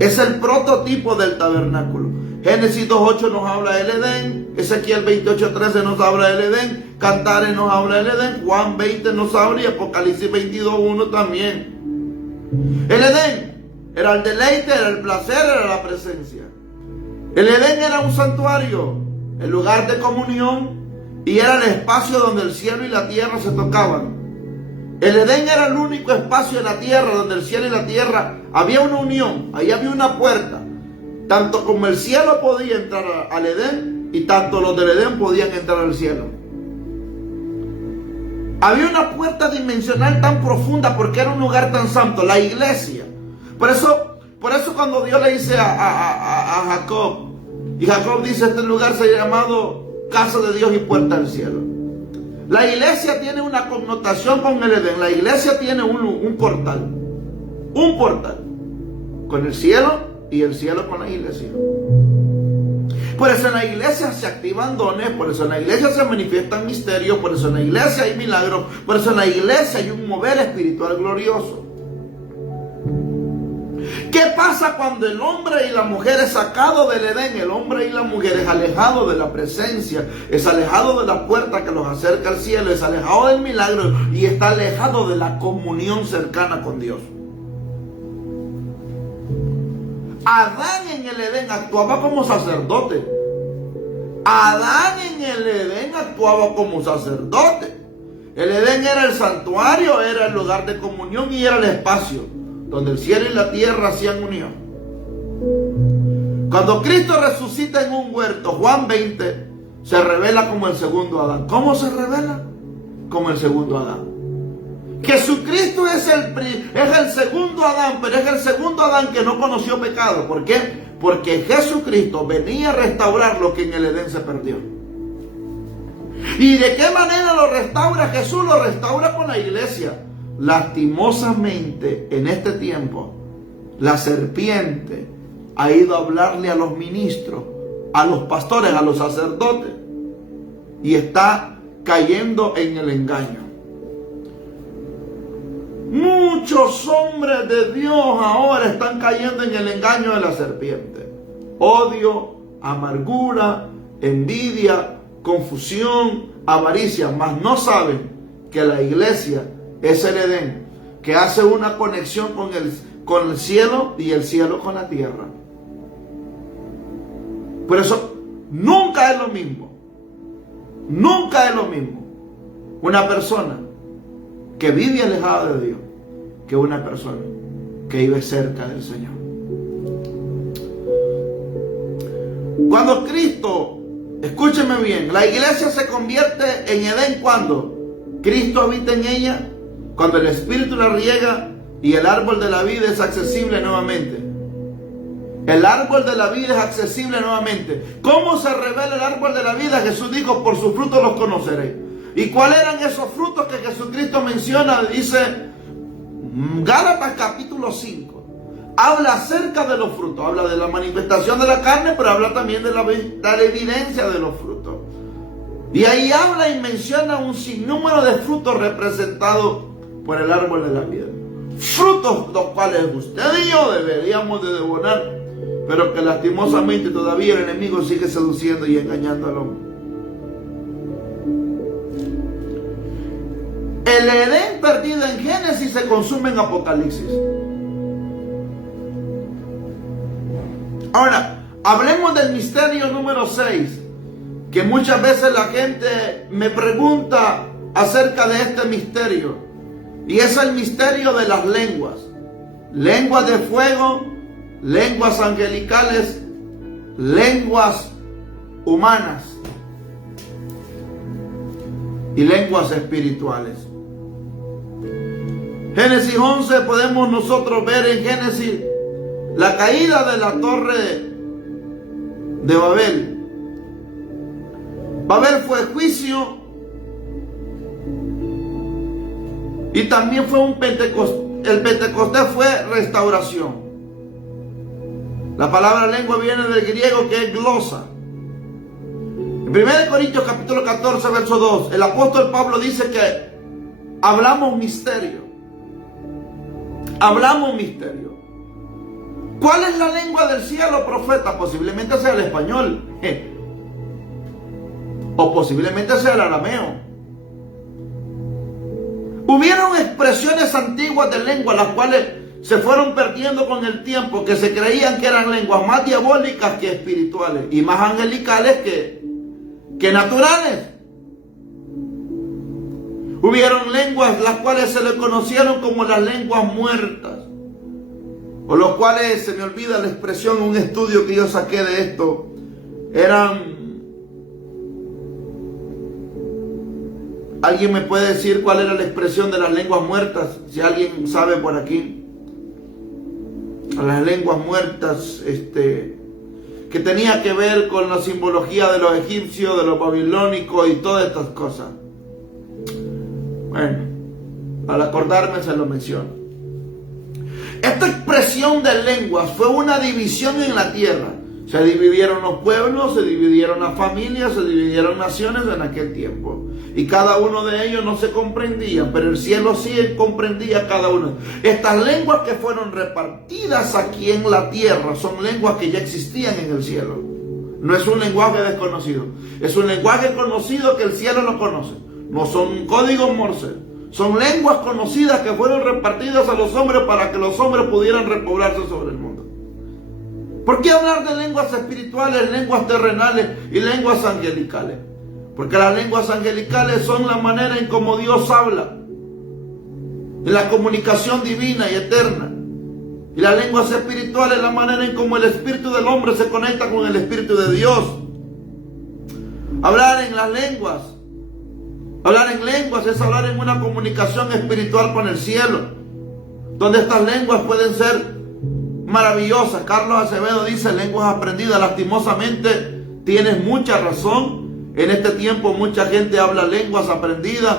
Es el prototipo del tabernáculo. Génesis 2:8 nos habla del Edén. Ezequiel 28:13 nos habla del Edén. Cantares nos habla del Edén, Juan 20 nos habla y Apocalipsis 22:1 también. El Edén era el deleite, era el placer, era la presencia. El Edén era un santuario, el lugar de comunión, y era el espacio donde el cielo y la tierra se tocaban. El Edén era el único espacio en la tierra donde el cielo y la tierra había una unión, ahí había una puerta. Tanto como el cielo podía entrar al Edén y tanto los del Edén podían entrar al cielo. Había una puerta dimensional tan profunda porque era un lugar tan santo, la iglesia. Por eso cuando Dios le dice a Jacob, y Jacob dice, este lugar se ha llamado casa de Dios y puerta del cielo. La iglesia tiene una connotación con el Edén. La iglesia tiene un portal con el cielo y el cielo con la iglesia. Por eso en la iglesia se activan dones, por eso en la iglesia se manifiestan misterios, por eso en la iglesia hay milagros, por eso en la iglesia hay un mover espiritual glorioso. ¿Qué pasa cuando el hombre y la mujer es sacado del Edén? El hombre y la mujer es alejado de la presencia, es alejado de la puerta que los acerca al cielo, es alejado del milagro y está alejado de la comunión cercana con Dios. Adán en el Edén actuaba como sacerdote. Adán en el Edén actuaba como sacerdote. El Edén era el santuario, era el lugar de comunión y era el espacio donde el cielo y la tierra hacían unión. Cuando Cristo resucita en un huerto, Juan 20, se revela como el segundo Adán. ¿Cómo se revela? Como el segundo Adán. Jesucristo es el segundo Adán, pero es el segundo Adán que no conoció pecado. ¿Por qué? Porque Jesucristo venía a restaurar lo que en el Edén se perdió. ¿Y de qué manera lo restaura? Jesús lo restaura con la iglesia. Lastimosamente, en este tiempo, la serpiente ha ido a hablarle a los ministros, a los pastores, a los sacerdotes, y está cayendo en el engaño. Muchos hombres de Dios ahora están cayendo en el engaño de la serpiente. Odio, amargura, envidia, confusión, avaricia, mas no saben que la iglesia es el Edén, que hace una conexión con el cielo y el cielo con la tierra. Por eso, nunca es lo mismo. Nunca es lo mismo una persona que vive alejada de Dios que una persona que vive cerca del Señor. Cuando Cristo, escúcheme bien, la iglesia se convierte en Edén cuando Cristo habita en ella, cuando el Espíritu la riega y el árbol de la vida es accesible nuevamente. El árbol de la vida es accesible nuevamente. ¿Cómo se revela el árbol de la vida? Jesús dijo, por sus frutos los conoceréis. ¿Y cuáles eran esos frutos que Jesucristo menciona? Dice Gálatas capítulo 5. Habla acerca de los frutos. Habla de la manifestación de la carne, pero habla también de la evidencia de los frutos. Y ahí habla y menciona un sinnúmero de frutos representados por el árbol de la vida. Frutos los cuales usted y yo deberíamos de devorar, pero que lastimosamente todavía el enemigo sigue seduciendo y engañando al hombre. El Edén perdido en Génesis se consume en Apocalipsis. Ahora, hablemos del misterio número 6, que muchas veces la gente me pregunta acerca de este misterio. Y es el misterio de las lenguas. Lenguas de fuego, lenguas angelicales, lenguas humanas y lenguas espirituales. Génesis 11 podemos nosotros ver en Génesis la caída de la torre de Babel. Babel fue juicio y también fue un Pentecostés. El Pentecostés fue restauración. La palabra lengua viene del griego que es glosa. En 1 Corintios capítulo 14 verso 2, el apóstol Pablo dice que hablamos misterio. Hablamos misterio. ¿Cuál es la lengua del cielo, profeta? Posiblemente sea el español. O posiblemente sea el arameo. Hubieron expresiones antiguas de lengua, las cuales se fueron perdiendo con el tiempo, que se creían que eran lenguas más diabólicas que espirituales y más angelicales que naturales. Hubieron lenguas las cuales se le conocieron como las lenguas muertas, o los cuales, se me olvida la expresión, un estudio que yo saqué de esto, eran... ¿Alguien me puede decir cuál era la expresión de las lenguas muertas? Si alguien sabe por aquí. Las lenguas muertas, que tenía que ver con la simbología de los egipcios, de los babilónicos y todas estas cosas. Bueno, al acordarme se lo menciono. Esta expresión de lenguas fue una división en la tierra. Se dividieron los pueblos, se dividieron las familias, se dividieron naciones en aquel tiempo. Y cada uno de ellos no se comprendía, pero el cielo sí comprendía cada uno. Estas lenguas que fueron repartidas aquí en la tierra son lenguas que ya existían en el cielo. No es un lenguaje desconocido, es un lenguaje conocido que el cielo lo conoce. No son códigos Morse, son lenguas conocidas que fueron repartidas a los hombres para que los hombres pudieran repoblarse sobre el mundo. ¿Por qué hablar de lenguas espirituales, lenguas terrenales y lenguas angelicales? Porque las lenguas angelicales son la manera en cómo Dios habla, en la comunicación divina y eterna. Y las lenguas espirituales es la manera en cómo el espíritu del hombre se conecta con el espíritu de Dios. Hablar en las lenguas, hablar en lenguas es hablar en una comunicación espiritual con el cielo, donde estas lenguas pueden ser maravillosas. Carlos Acevedo dice lenguas aprendidas. Lastimosamente tienes mucha razón. En este tiempo mucha gente habla lenguas aprendidas.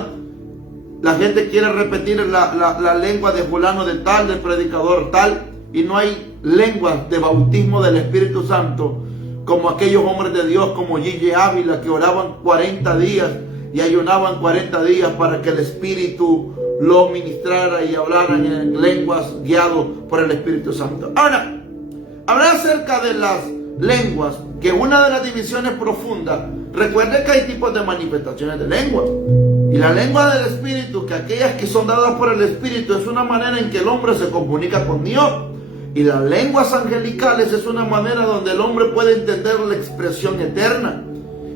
La gente quiere repetir la lengua de fulano de tal, del predicador tal, y no hay lenguas de bautismo del Espíritu Santo como aquellos hombres de Dios como Gigi Ávila, que oraban 40 días y ayunaban 40 días para que el Espíritu lo ministrara y hablaran en lenguas guiados por el Espíritu Santo. Ahora, hablar acerca de las lenguas, que es una de las divisiones profundas. Recuerde que hay tipos de manifestaciones de lengua. Y la lengua del Espíritu, que aquellas que son dadas por el Espíritu, es una manera en que el hombre se comunica con Dios. Y las lenguas angelicales es una manera donde el hombre puede entender la expresión eterna.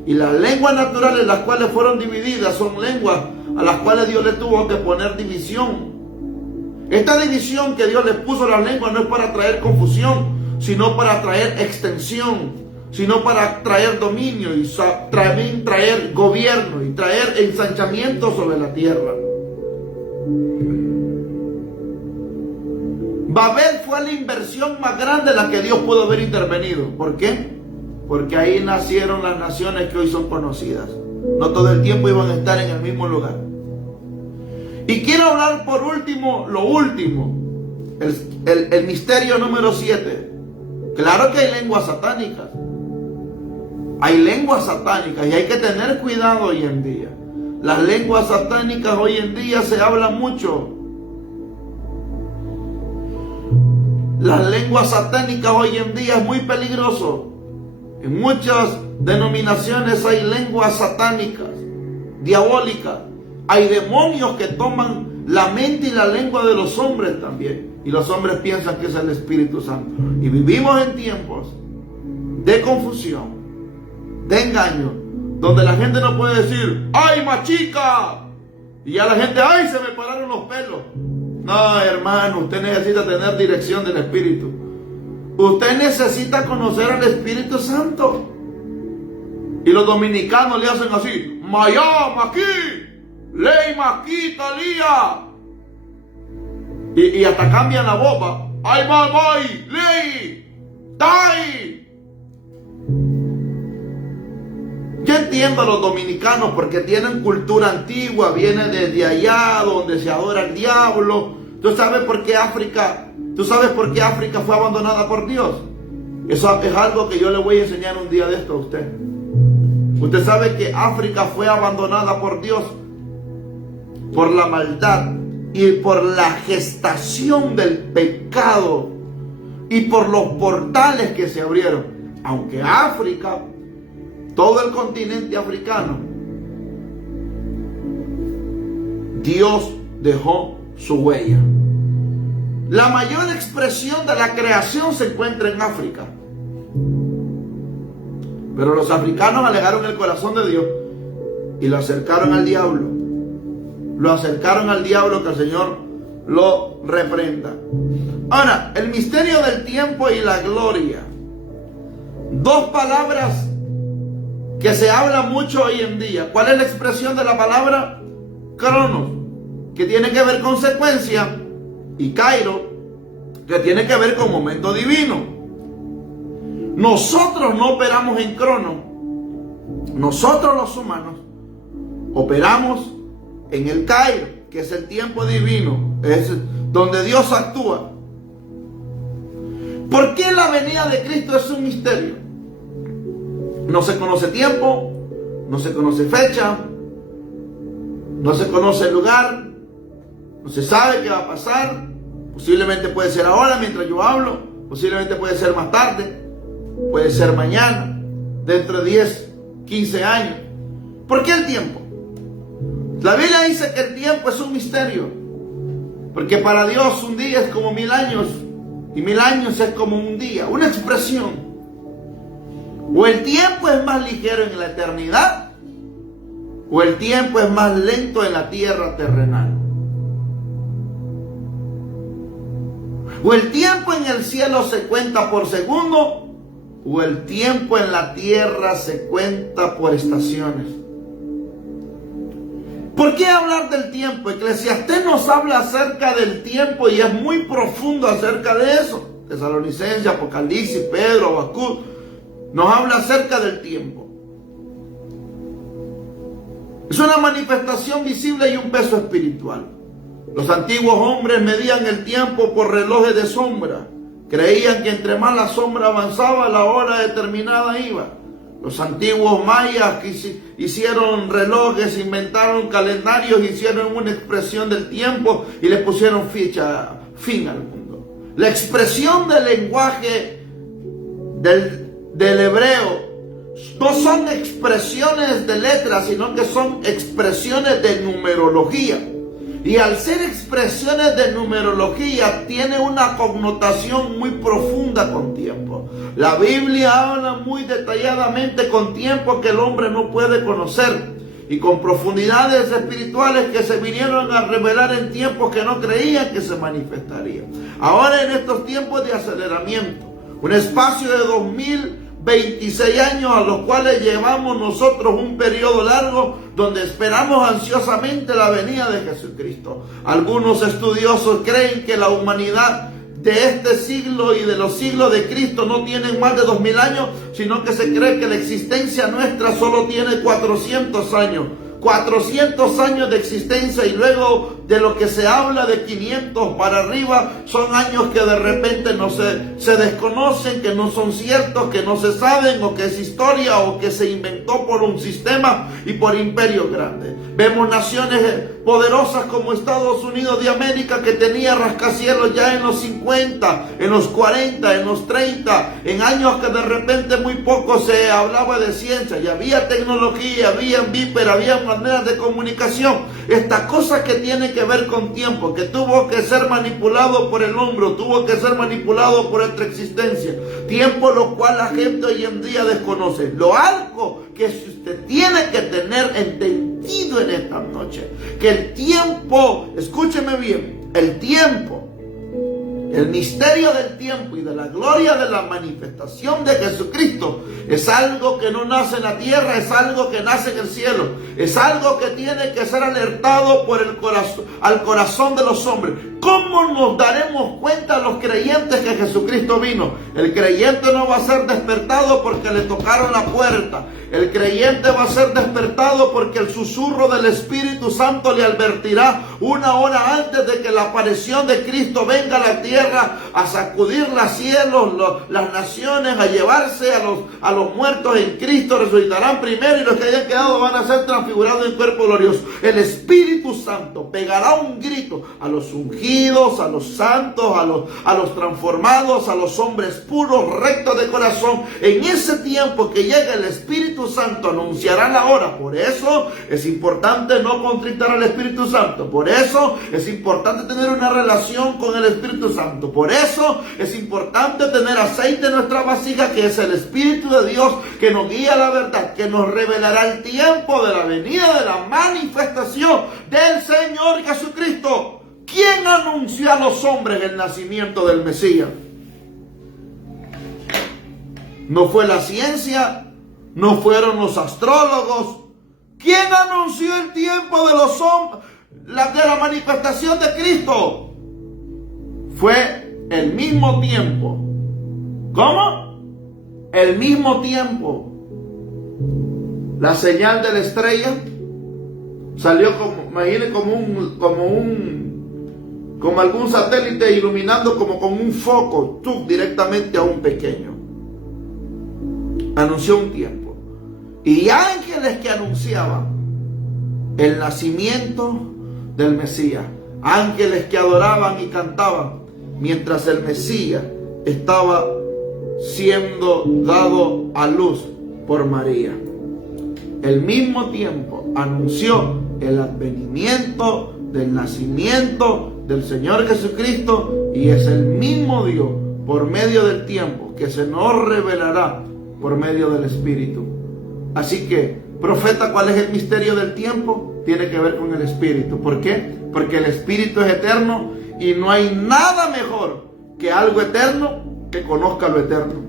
Y las lenguas naturales, las cuales fueron divididas, son lenguas a las cuales Dios le tuvo que poner división. Esta división que Dios le puso a las lenguas no es para traer confusión, sino para traer extensión, sino para traer dominio y también traer gobierno y traer ensanchamiento sobre la tierra. Babel fue la inversión más grande en la que Dios pudo haber intervenido. ¿Por qué? Porque ahí nacieron las naciones que hoy son conocidas. No todo el tiempo iban a estar en el mismo lugar. Y quiero hablar por último, lo último, el misterio número 7. Claro que hay lenguas satánicas. Hay lenguas satánicas y hay que tener cuidado hoy en día. Las lenguas satánicas hoy en día se hablan mucho. Las lenguas satánicas hoy en día es muy peligroso. En muchas denominaciones hay lenguas satánicas, diabólicas. Hay demonios que toman la mente y la lengua de los hombres también. Y los hombres piensan que es el Espíritu Santo. Y vivimos en tiempos de confusión, de engaño, donde la gente no puede decir, ¡ay, machica! Y ya la gente, ¡ay, se me pararon los pelos! No, hermano, usted necesita tener dirección del Espíritu. Usted necesita conocer al Espíritu Santo. Y los dominicanos le hacen así, Mayá, Maquí, Ley, Maquí, Talía. Y hasta cambian la boca. ¡Ay, mamay, Ley, Tai! Yo entiendo a los dominicanos porque tienen cultura antigua, viene desde allá donde se adora el diablo. ¿Tú sabes por qué África fue abandonada por Dios? Eso es algo que yo le voy a enseñar un día de esto a usted. Usted sabe que África fue abandonada por Dios por la maldad y por la gestación del pecado y por los portales que se abrieron. Aunque África, todo el continente africano, Dios dejó su huella. La mayor expresión de la creación se encuentra en África. Pero los africanos alejaron el corazón de Dios y lo acercaron al diablo. Lo acercaron al diablo, que el Señor lo reprenda. Ahora, el misterio del tiempo y la gloria. Dos palabras que se habla mucho hoy en día. ¿Cuál es la expresión de la palabra? Cronos, que tiene que ver con secuencia, y Kairos, que tiene que ver con momento divino. Nosotros no operamos en crono. Nosotros los humanos operamos en el Kairos, que es el tiempo divino, es donde Dios actúa. ¿Por qué la venida de Cristo es un misterio? No se conoce tiempo, no se conoce fecha, no se conoce lugar, no se sabe qué va a pasar. Posiblemente puede ser ahora mientras yo hablo, posiblemente puede ser más tarde, puede ser mañana, dentro de 10, 15 años. ¿Por qué el tiempo? La Biblia dice que el tiempo es un misterio, porque para Dios un día es como 1000 años, y 1000 años es como un día, una expresión. O el tiempo es más ligero en la eternidad, o el tiempo es más lento en la tierra terrenal. O el tiempo en el cielo se cuenta por segundo, o el tiempo en la tierra se cuenta por estaciones. ¿Por qué hablar del tiempo? Eclesiastés nos habla acerca del tiempo y es muy profundo acerca de eso. Tesalonicenses, Apocalipsis, Pedro, Habacuc, nos habla acerca del tiempo. Es una manifestación visible y un peso espiritual. Los antiguos hombres medían el tiempo por relojes de sombra. Creían que entre más la sombra avanzaba, la hora determinada iba. Los antiguos mayas que hicieron relojes, inventaron calendarios, hicieron una expresión del tiempo y le pusieron fin al mundo. La expresión del lenguaje del hebreo no son expresiones de letras, sino que son expresiones de numerología. Y al ser expresiones de numerología, tiene una connotación muy profunda con tiempo. La Biblia habla muy detalladamente con tiempo que el hombre no puede conocer, y con profundidades espirituales que se vinieron a revelar en tiempos que no creían que se manifestarían. Ahora, en estos tiempos de aceleramiento, un espacio de 2026 años a los cuales llevamos nosotros un periodo largo donde esperamos ansiosamente la venida de Jesucristo. Algunos estudiosos creen que la humanidad de este siglo y de los siglos de Cristo no tienen más de 2000 años, sino que se cree que la existencia nuestra solo tiene 400 años. 400 años de existencia, y luego de lo que se habla de 500 para arriba son años que de repente no se desconocen, que no son ciertos, que no se saben, o que es historia, o que se inventó por un sistema y por imperios grandes. Vemos naciones poderosas como Estados Unidos de América, que tenía rascacielos ya en los 50, en los 40, en los 30, en años que de repente muy poco se hablaba de ciencia, y había tecnología, había víper, había maneras de comunicación. Esta cosa que tiene que ver con tiempo, que tuvo que ser manipulado por el hombre, tuvo que ser manipulado por nuestra existencia. Tiempo lo cual la gente hoy en día desconoce. Lo algo que usted tiene que tener entendido en esta noche, que el tiempo, escúcheme bien, el tiempo, el misterio del tiempo y de la gloria de la manifestación de Jesucristo es algo que no nace en la tierra, es algo que nace en el cielo, es algo que tiene que ser alertado por el corazón, al corazón de los hombres. ¿Cómo nos daremos cuenta los creyentes que Jesucristo vino? El creyente no va a ser despertado porque le tocaron la puerta. El creyente va a ser despertado porque el susurro del Espíritu Santo le advertirá una hora antes de que la aparición de Cristo venga a la tierra, a sacudir los cielos, las naciones, a llevarse a los muertos en Cristo. Resucitarán primero, y los que hayan quedado van a ser transfigurados en cuerpo glorioso. El Espíritu Santo pegará un grito a los ungidos ungidos, a los santos, a los transformados, a los hombres puros, rectos de corazón. En ese tiempo que llegue el Espíritu Santo anunciará la hora. Por eso es importante no contritar al Espíritu Santo. Por eso es importante tener una relación con el Espíritu Santo. Por eso es importante tener aceite en nuestra vasija, que es el Espíritu de Dios, que nos guía a la verdad, que nos revelará el tiempo de la venida de la manifestación del Señor Jesucristo. ¿Quién anunció a los hombres el nacimiento del Mesías? No fue la ciencia, no fueron los astrólogos. ¿Quién anunció el tiempo de los hombres, de la manifestación de Cristo? Fue el mismo tiempo. ¿Cómo? El mismo tiempo. La señal de la estrella salió como algún satélite iluminando como con un foco, directamente a un pequeño. Anunció un tiempo. Y ángeles que anunciaban el nacimiento del Mesías. Ángeles que adoraban y cantaban mientras el Mesías estaba siendo dado a luz por María. El mismo tiempo anunció el advenimiento del nacimiento del Señor Jesucristo, y es el mismo Dios por medio del tiempo que se nos revelará por medio del Espíritu. Así que, profeta, ¿cuál es el misterio del tiempo? Tiene que ver con el Espíritu. ¿Por qué? Porque el Espíritu es eterno y no hay nada mejor que algo eterno que conozca lo eterno.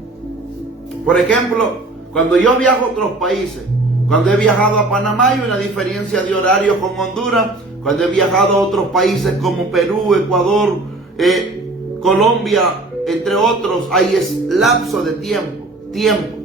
Por ejemplo, cuando yo viajo a otros países, cuando he viajado a Panamá hay una diferencia de horario con Honduras. Cuando he viajado a otros países como Perú, Ecuador, Colombia, entre otros, hay lapso de tiempo.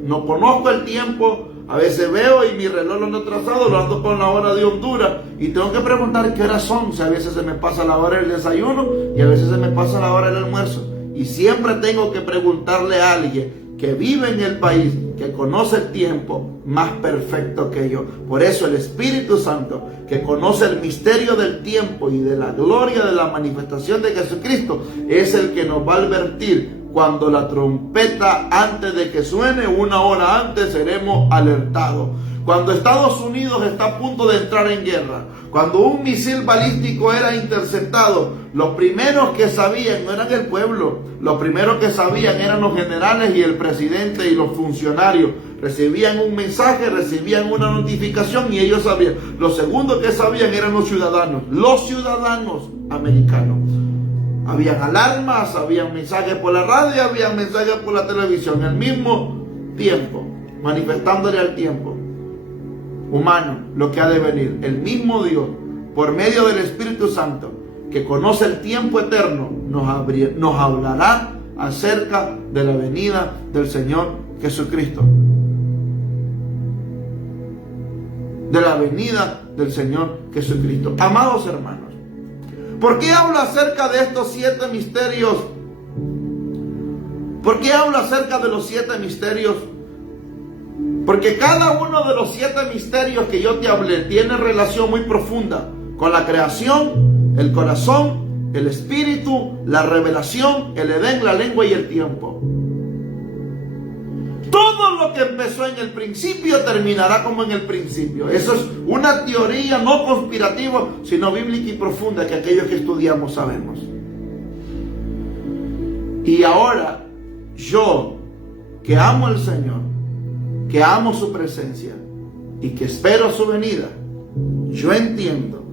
No conozco el tiempo. A veces veo y mi reloj lo ando trazado, lo ando con la hora de Honduras y tengo que preguntar qué horas son. Si a veces se me pasa la hora del desayuno y a veces se me pasa la hora del almuerzo. Y siempre tengo que preguntarle a alguien que vive en el país, que conoce el tiempo más perfecto que yo. Por eso el Espíritu Santo, que conoce el misterio del tiempo y de la gloria de la manifestación de Jesucristo, es el que nos va a advertir cuando la trompeta, antes de que suene, una hora antes, seremos alertados. Cuando Estados Unidos está a punto de entrar en guerra, cuando un misil balístico era interceptado, los primeros que sabían no eran el pueblo, los primeros que sabían eran los generales y el presidente y los funcionarios. Recibían un mensaje, recibían una notificación y ellos sabían. Los segundos que sabían eran los ciudadanos americanos. Habían alarmas, habían mensajes por la radio, habían mensajes por la televisión, al mismo tiempo, manifestándole al tiempo humano lo que ha de venir. El mismo Dios, por medio del Espíritu Santo, que conoce el tiempo eterno, nos hablará acerca de la venida del Señor Jesucristo. De la venida del Señor Jesucristo. Amados hermanos, ¿por qué hablo acerca de estos 7 misterios? ¿Por qué hablo acerca de los 7 misterios? Porque cada uno de los 7 misterios que yo te hablé tiene relación muy profunda con la creación, el corazón, el espíritu, la revelación, el Edén, la lengua y el tiempo. Todo lo que empezó en el principio terminará como en el principio. Eso es una teoría no conspirativa, sino bíblica y profunda, que aquellos que estudiamos sabemos. Y ahora, yo, que amo al Señor, que amo su presencia y que espero su venida, yo entiendo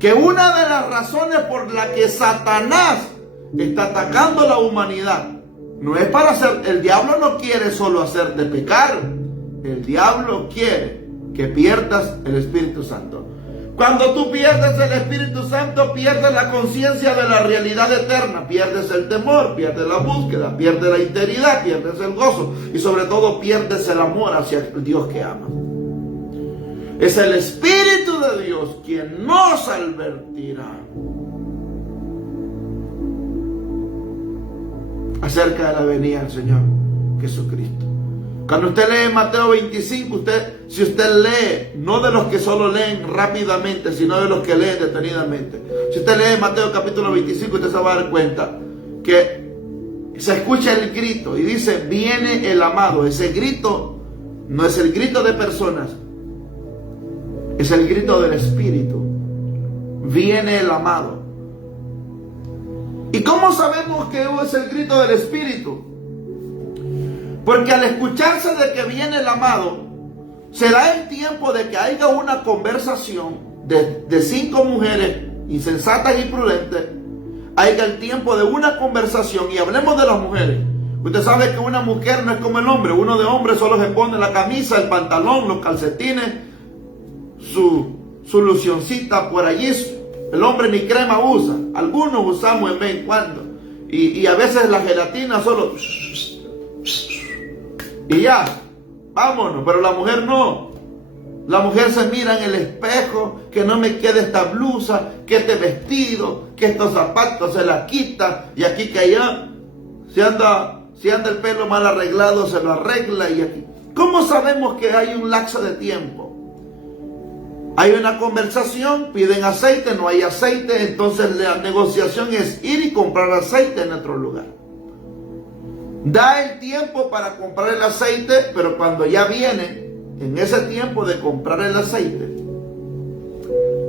que una de las razones por la que Satanás está atacando a la humanidad no es para hacer. El diablo no quiere solo hacerte pecar. El diablo quiere que pierdas el Espíritu Santo. Cuando tú pierdes el Espíritu Santo, pierdes la conciencia de la realidad eterna, pierdes el temor, pierdes la búsqueda, pierdes la integridad, pierdes el gozo y sobre todo pierdes el amor hacia el Dios que ama. Es el Espíritu de Dios quien nos advertirá acerca de la venida del Señor Jesucristo. Cuando usted lee Mateo 25, si usted lee, no de los que solo leen rápidamente, sino de los que leen detenidamente. Si usted lee Mateo capítulo 25, usted se va a dar cuenta que se escucha el grito y dice, viene el amado. Ese grito no es el grito de personas, es el grito del Espíritu. Viene el amado. ¿Y cómo sabemos que es el grito del Espíritu? Porque al escucharse de que viene el amado, se da el tiempo de que haya una conversación de 5 mujeres insensatas y prudentes. Haya el tiempo de una conversación, y hablemos de las mujeres. Usted sabe que una mujer no es como el hombre. Uno de hombre solo se pone la camisa, el pantalón, los calcetines, su locioncita por allí. El hombre ni crema usa. Algunos usamos en vez en cuando. Y a veces la gelatina solo... y ya, vámonos. Pero la mujer no. La mujer se mira en el espejo, que no me quede esta blusa, que este vestido, que estos zapatos se la quita, y aquí que allá, si anda el pelo mal arreglado, se lo arregla, y aquí. ¿Cómo sabemos que hay un lapso de tiempo? Hay una conversación, piden aceite, no hay aceite, entonces la negociación es ir y comprar aceite en otro lugar. Da el tiempo para comprar el aceite, pero cuando ya viene, en ese tiempo de comprar el aceite,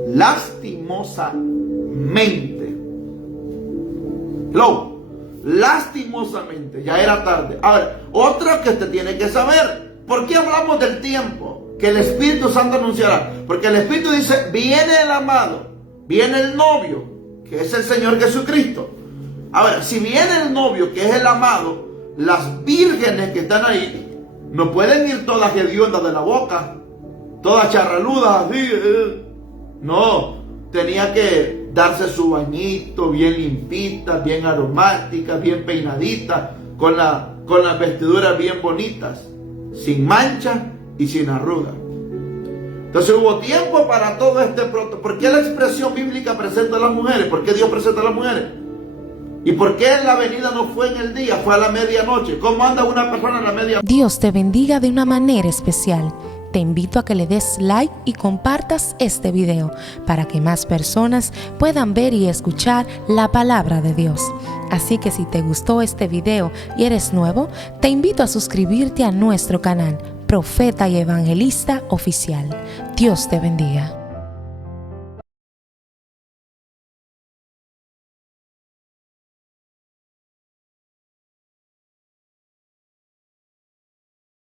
lastimosamente, ya era tarde. Ahora, otra que usted tiene que saber, ¿por qué hablamos del tiempo que el Espíritu Santo anunciará? Porque el Espíritu dice, viene el amado, viene el novio, que es el Señor Jesucristo. Ahora, si viene el novio, que es el amado, las vírgenes que están ahí no pueden ir todas hediondas de la boca, todas charraludas así. No, tenía que darse su bañito bien limpita, bien aromática, bien peinadita, con las vestiduras bien bonitas, sin mancha y sin arruga. Entonces hubo tiempo para todo este pronto. ¿Por qué la expresión bíblica presenta a las mujeres? ¿Por qué Dios presenta a las mujeres? ¿Y por qué la venida no fue en el día, fue a la medianoche? ¿Cómo anda una persona a la medianoche? Dios te bendiga de una manera especial. Te invito a que le des like y compartas este video para que más personas puedan ver y escuchar la palabra de Dios. Así que si te gustó este video y eres nuevo, te invito a suscribirte a nuestro canal Profeta y Evangelista Oficial. Dios te bendiga.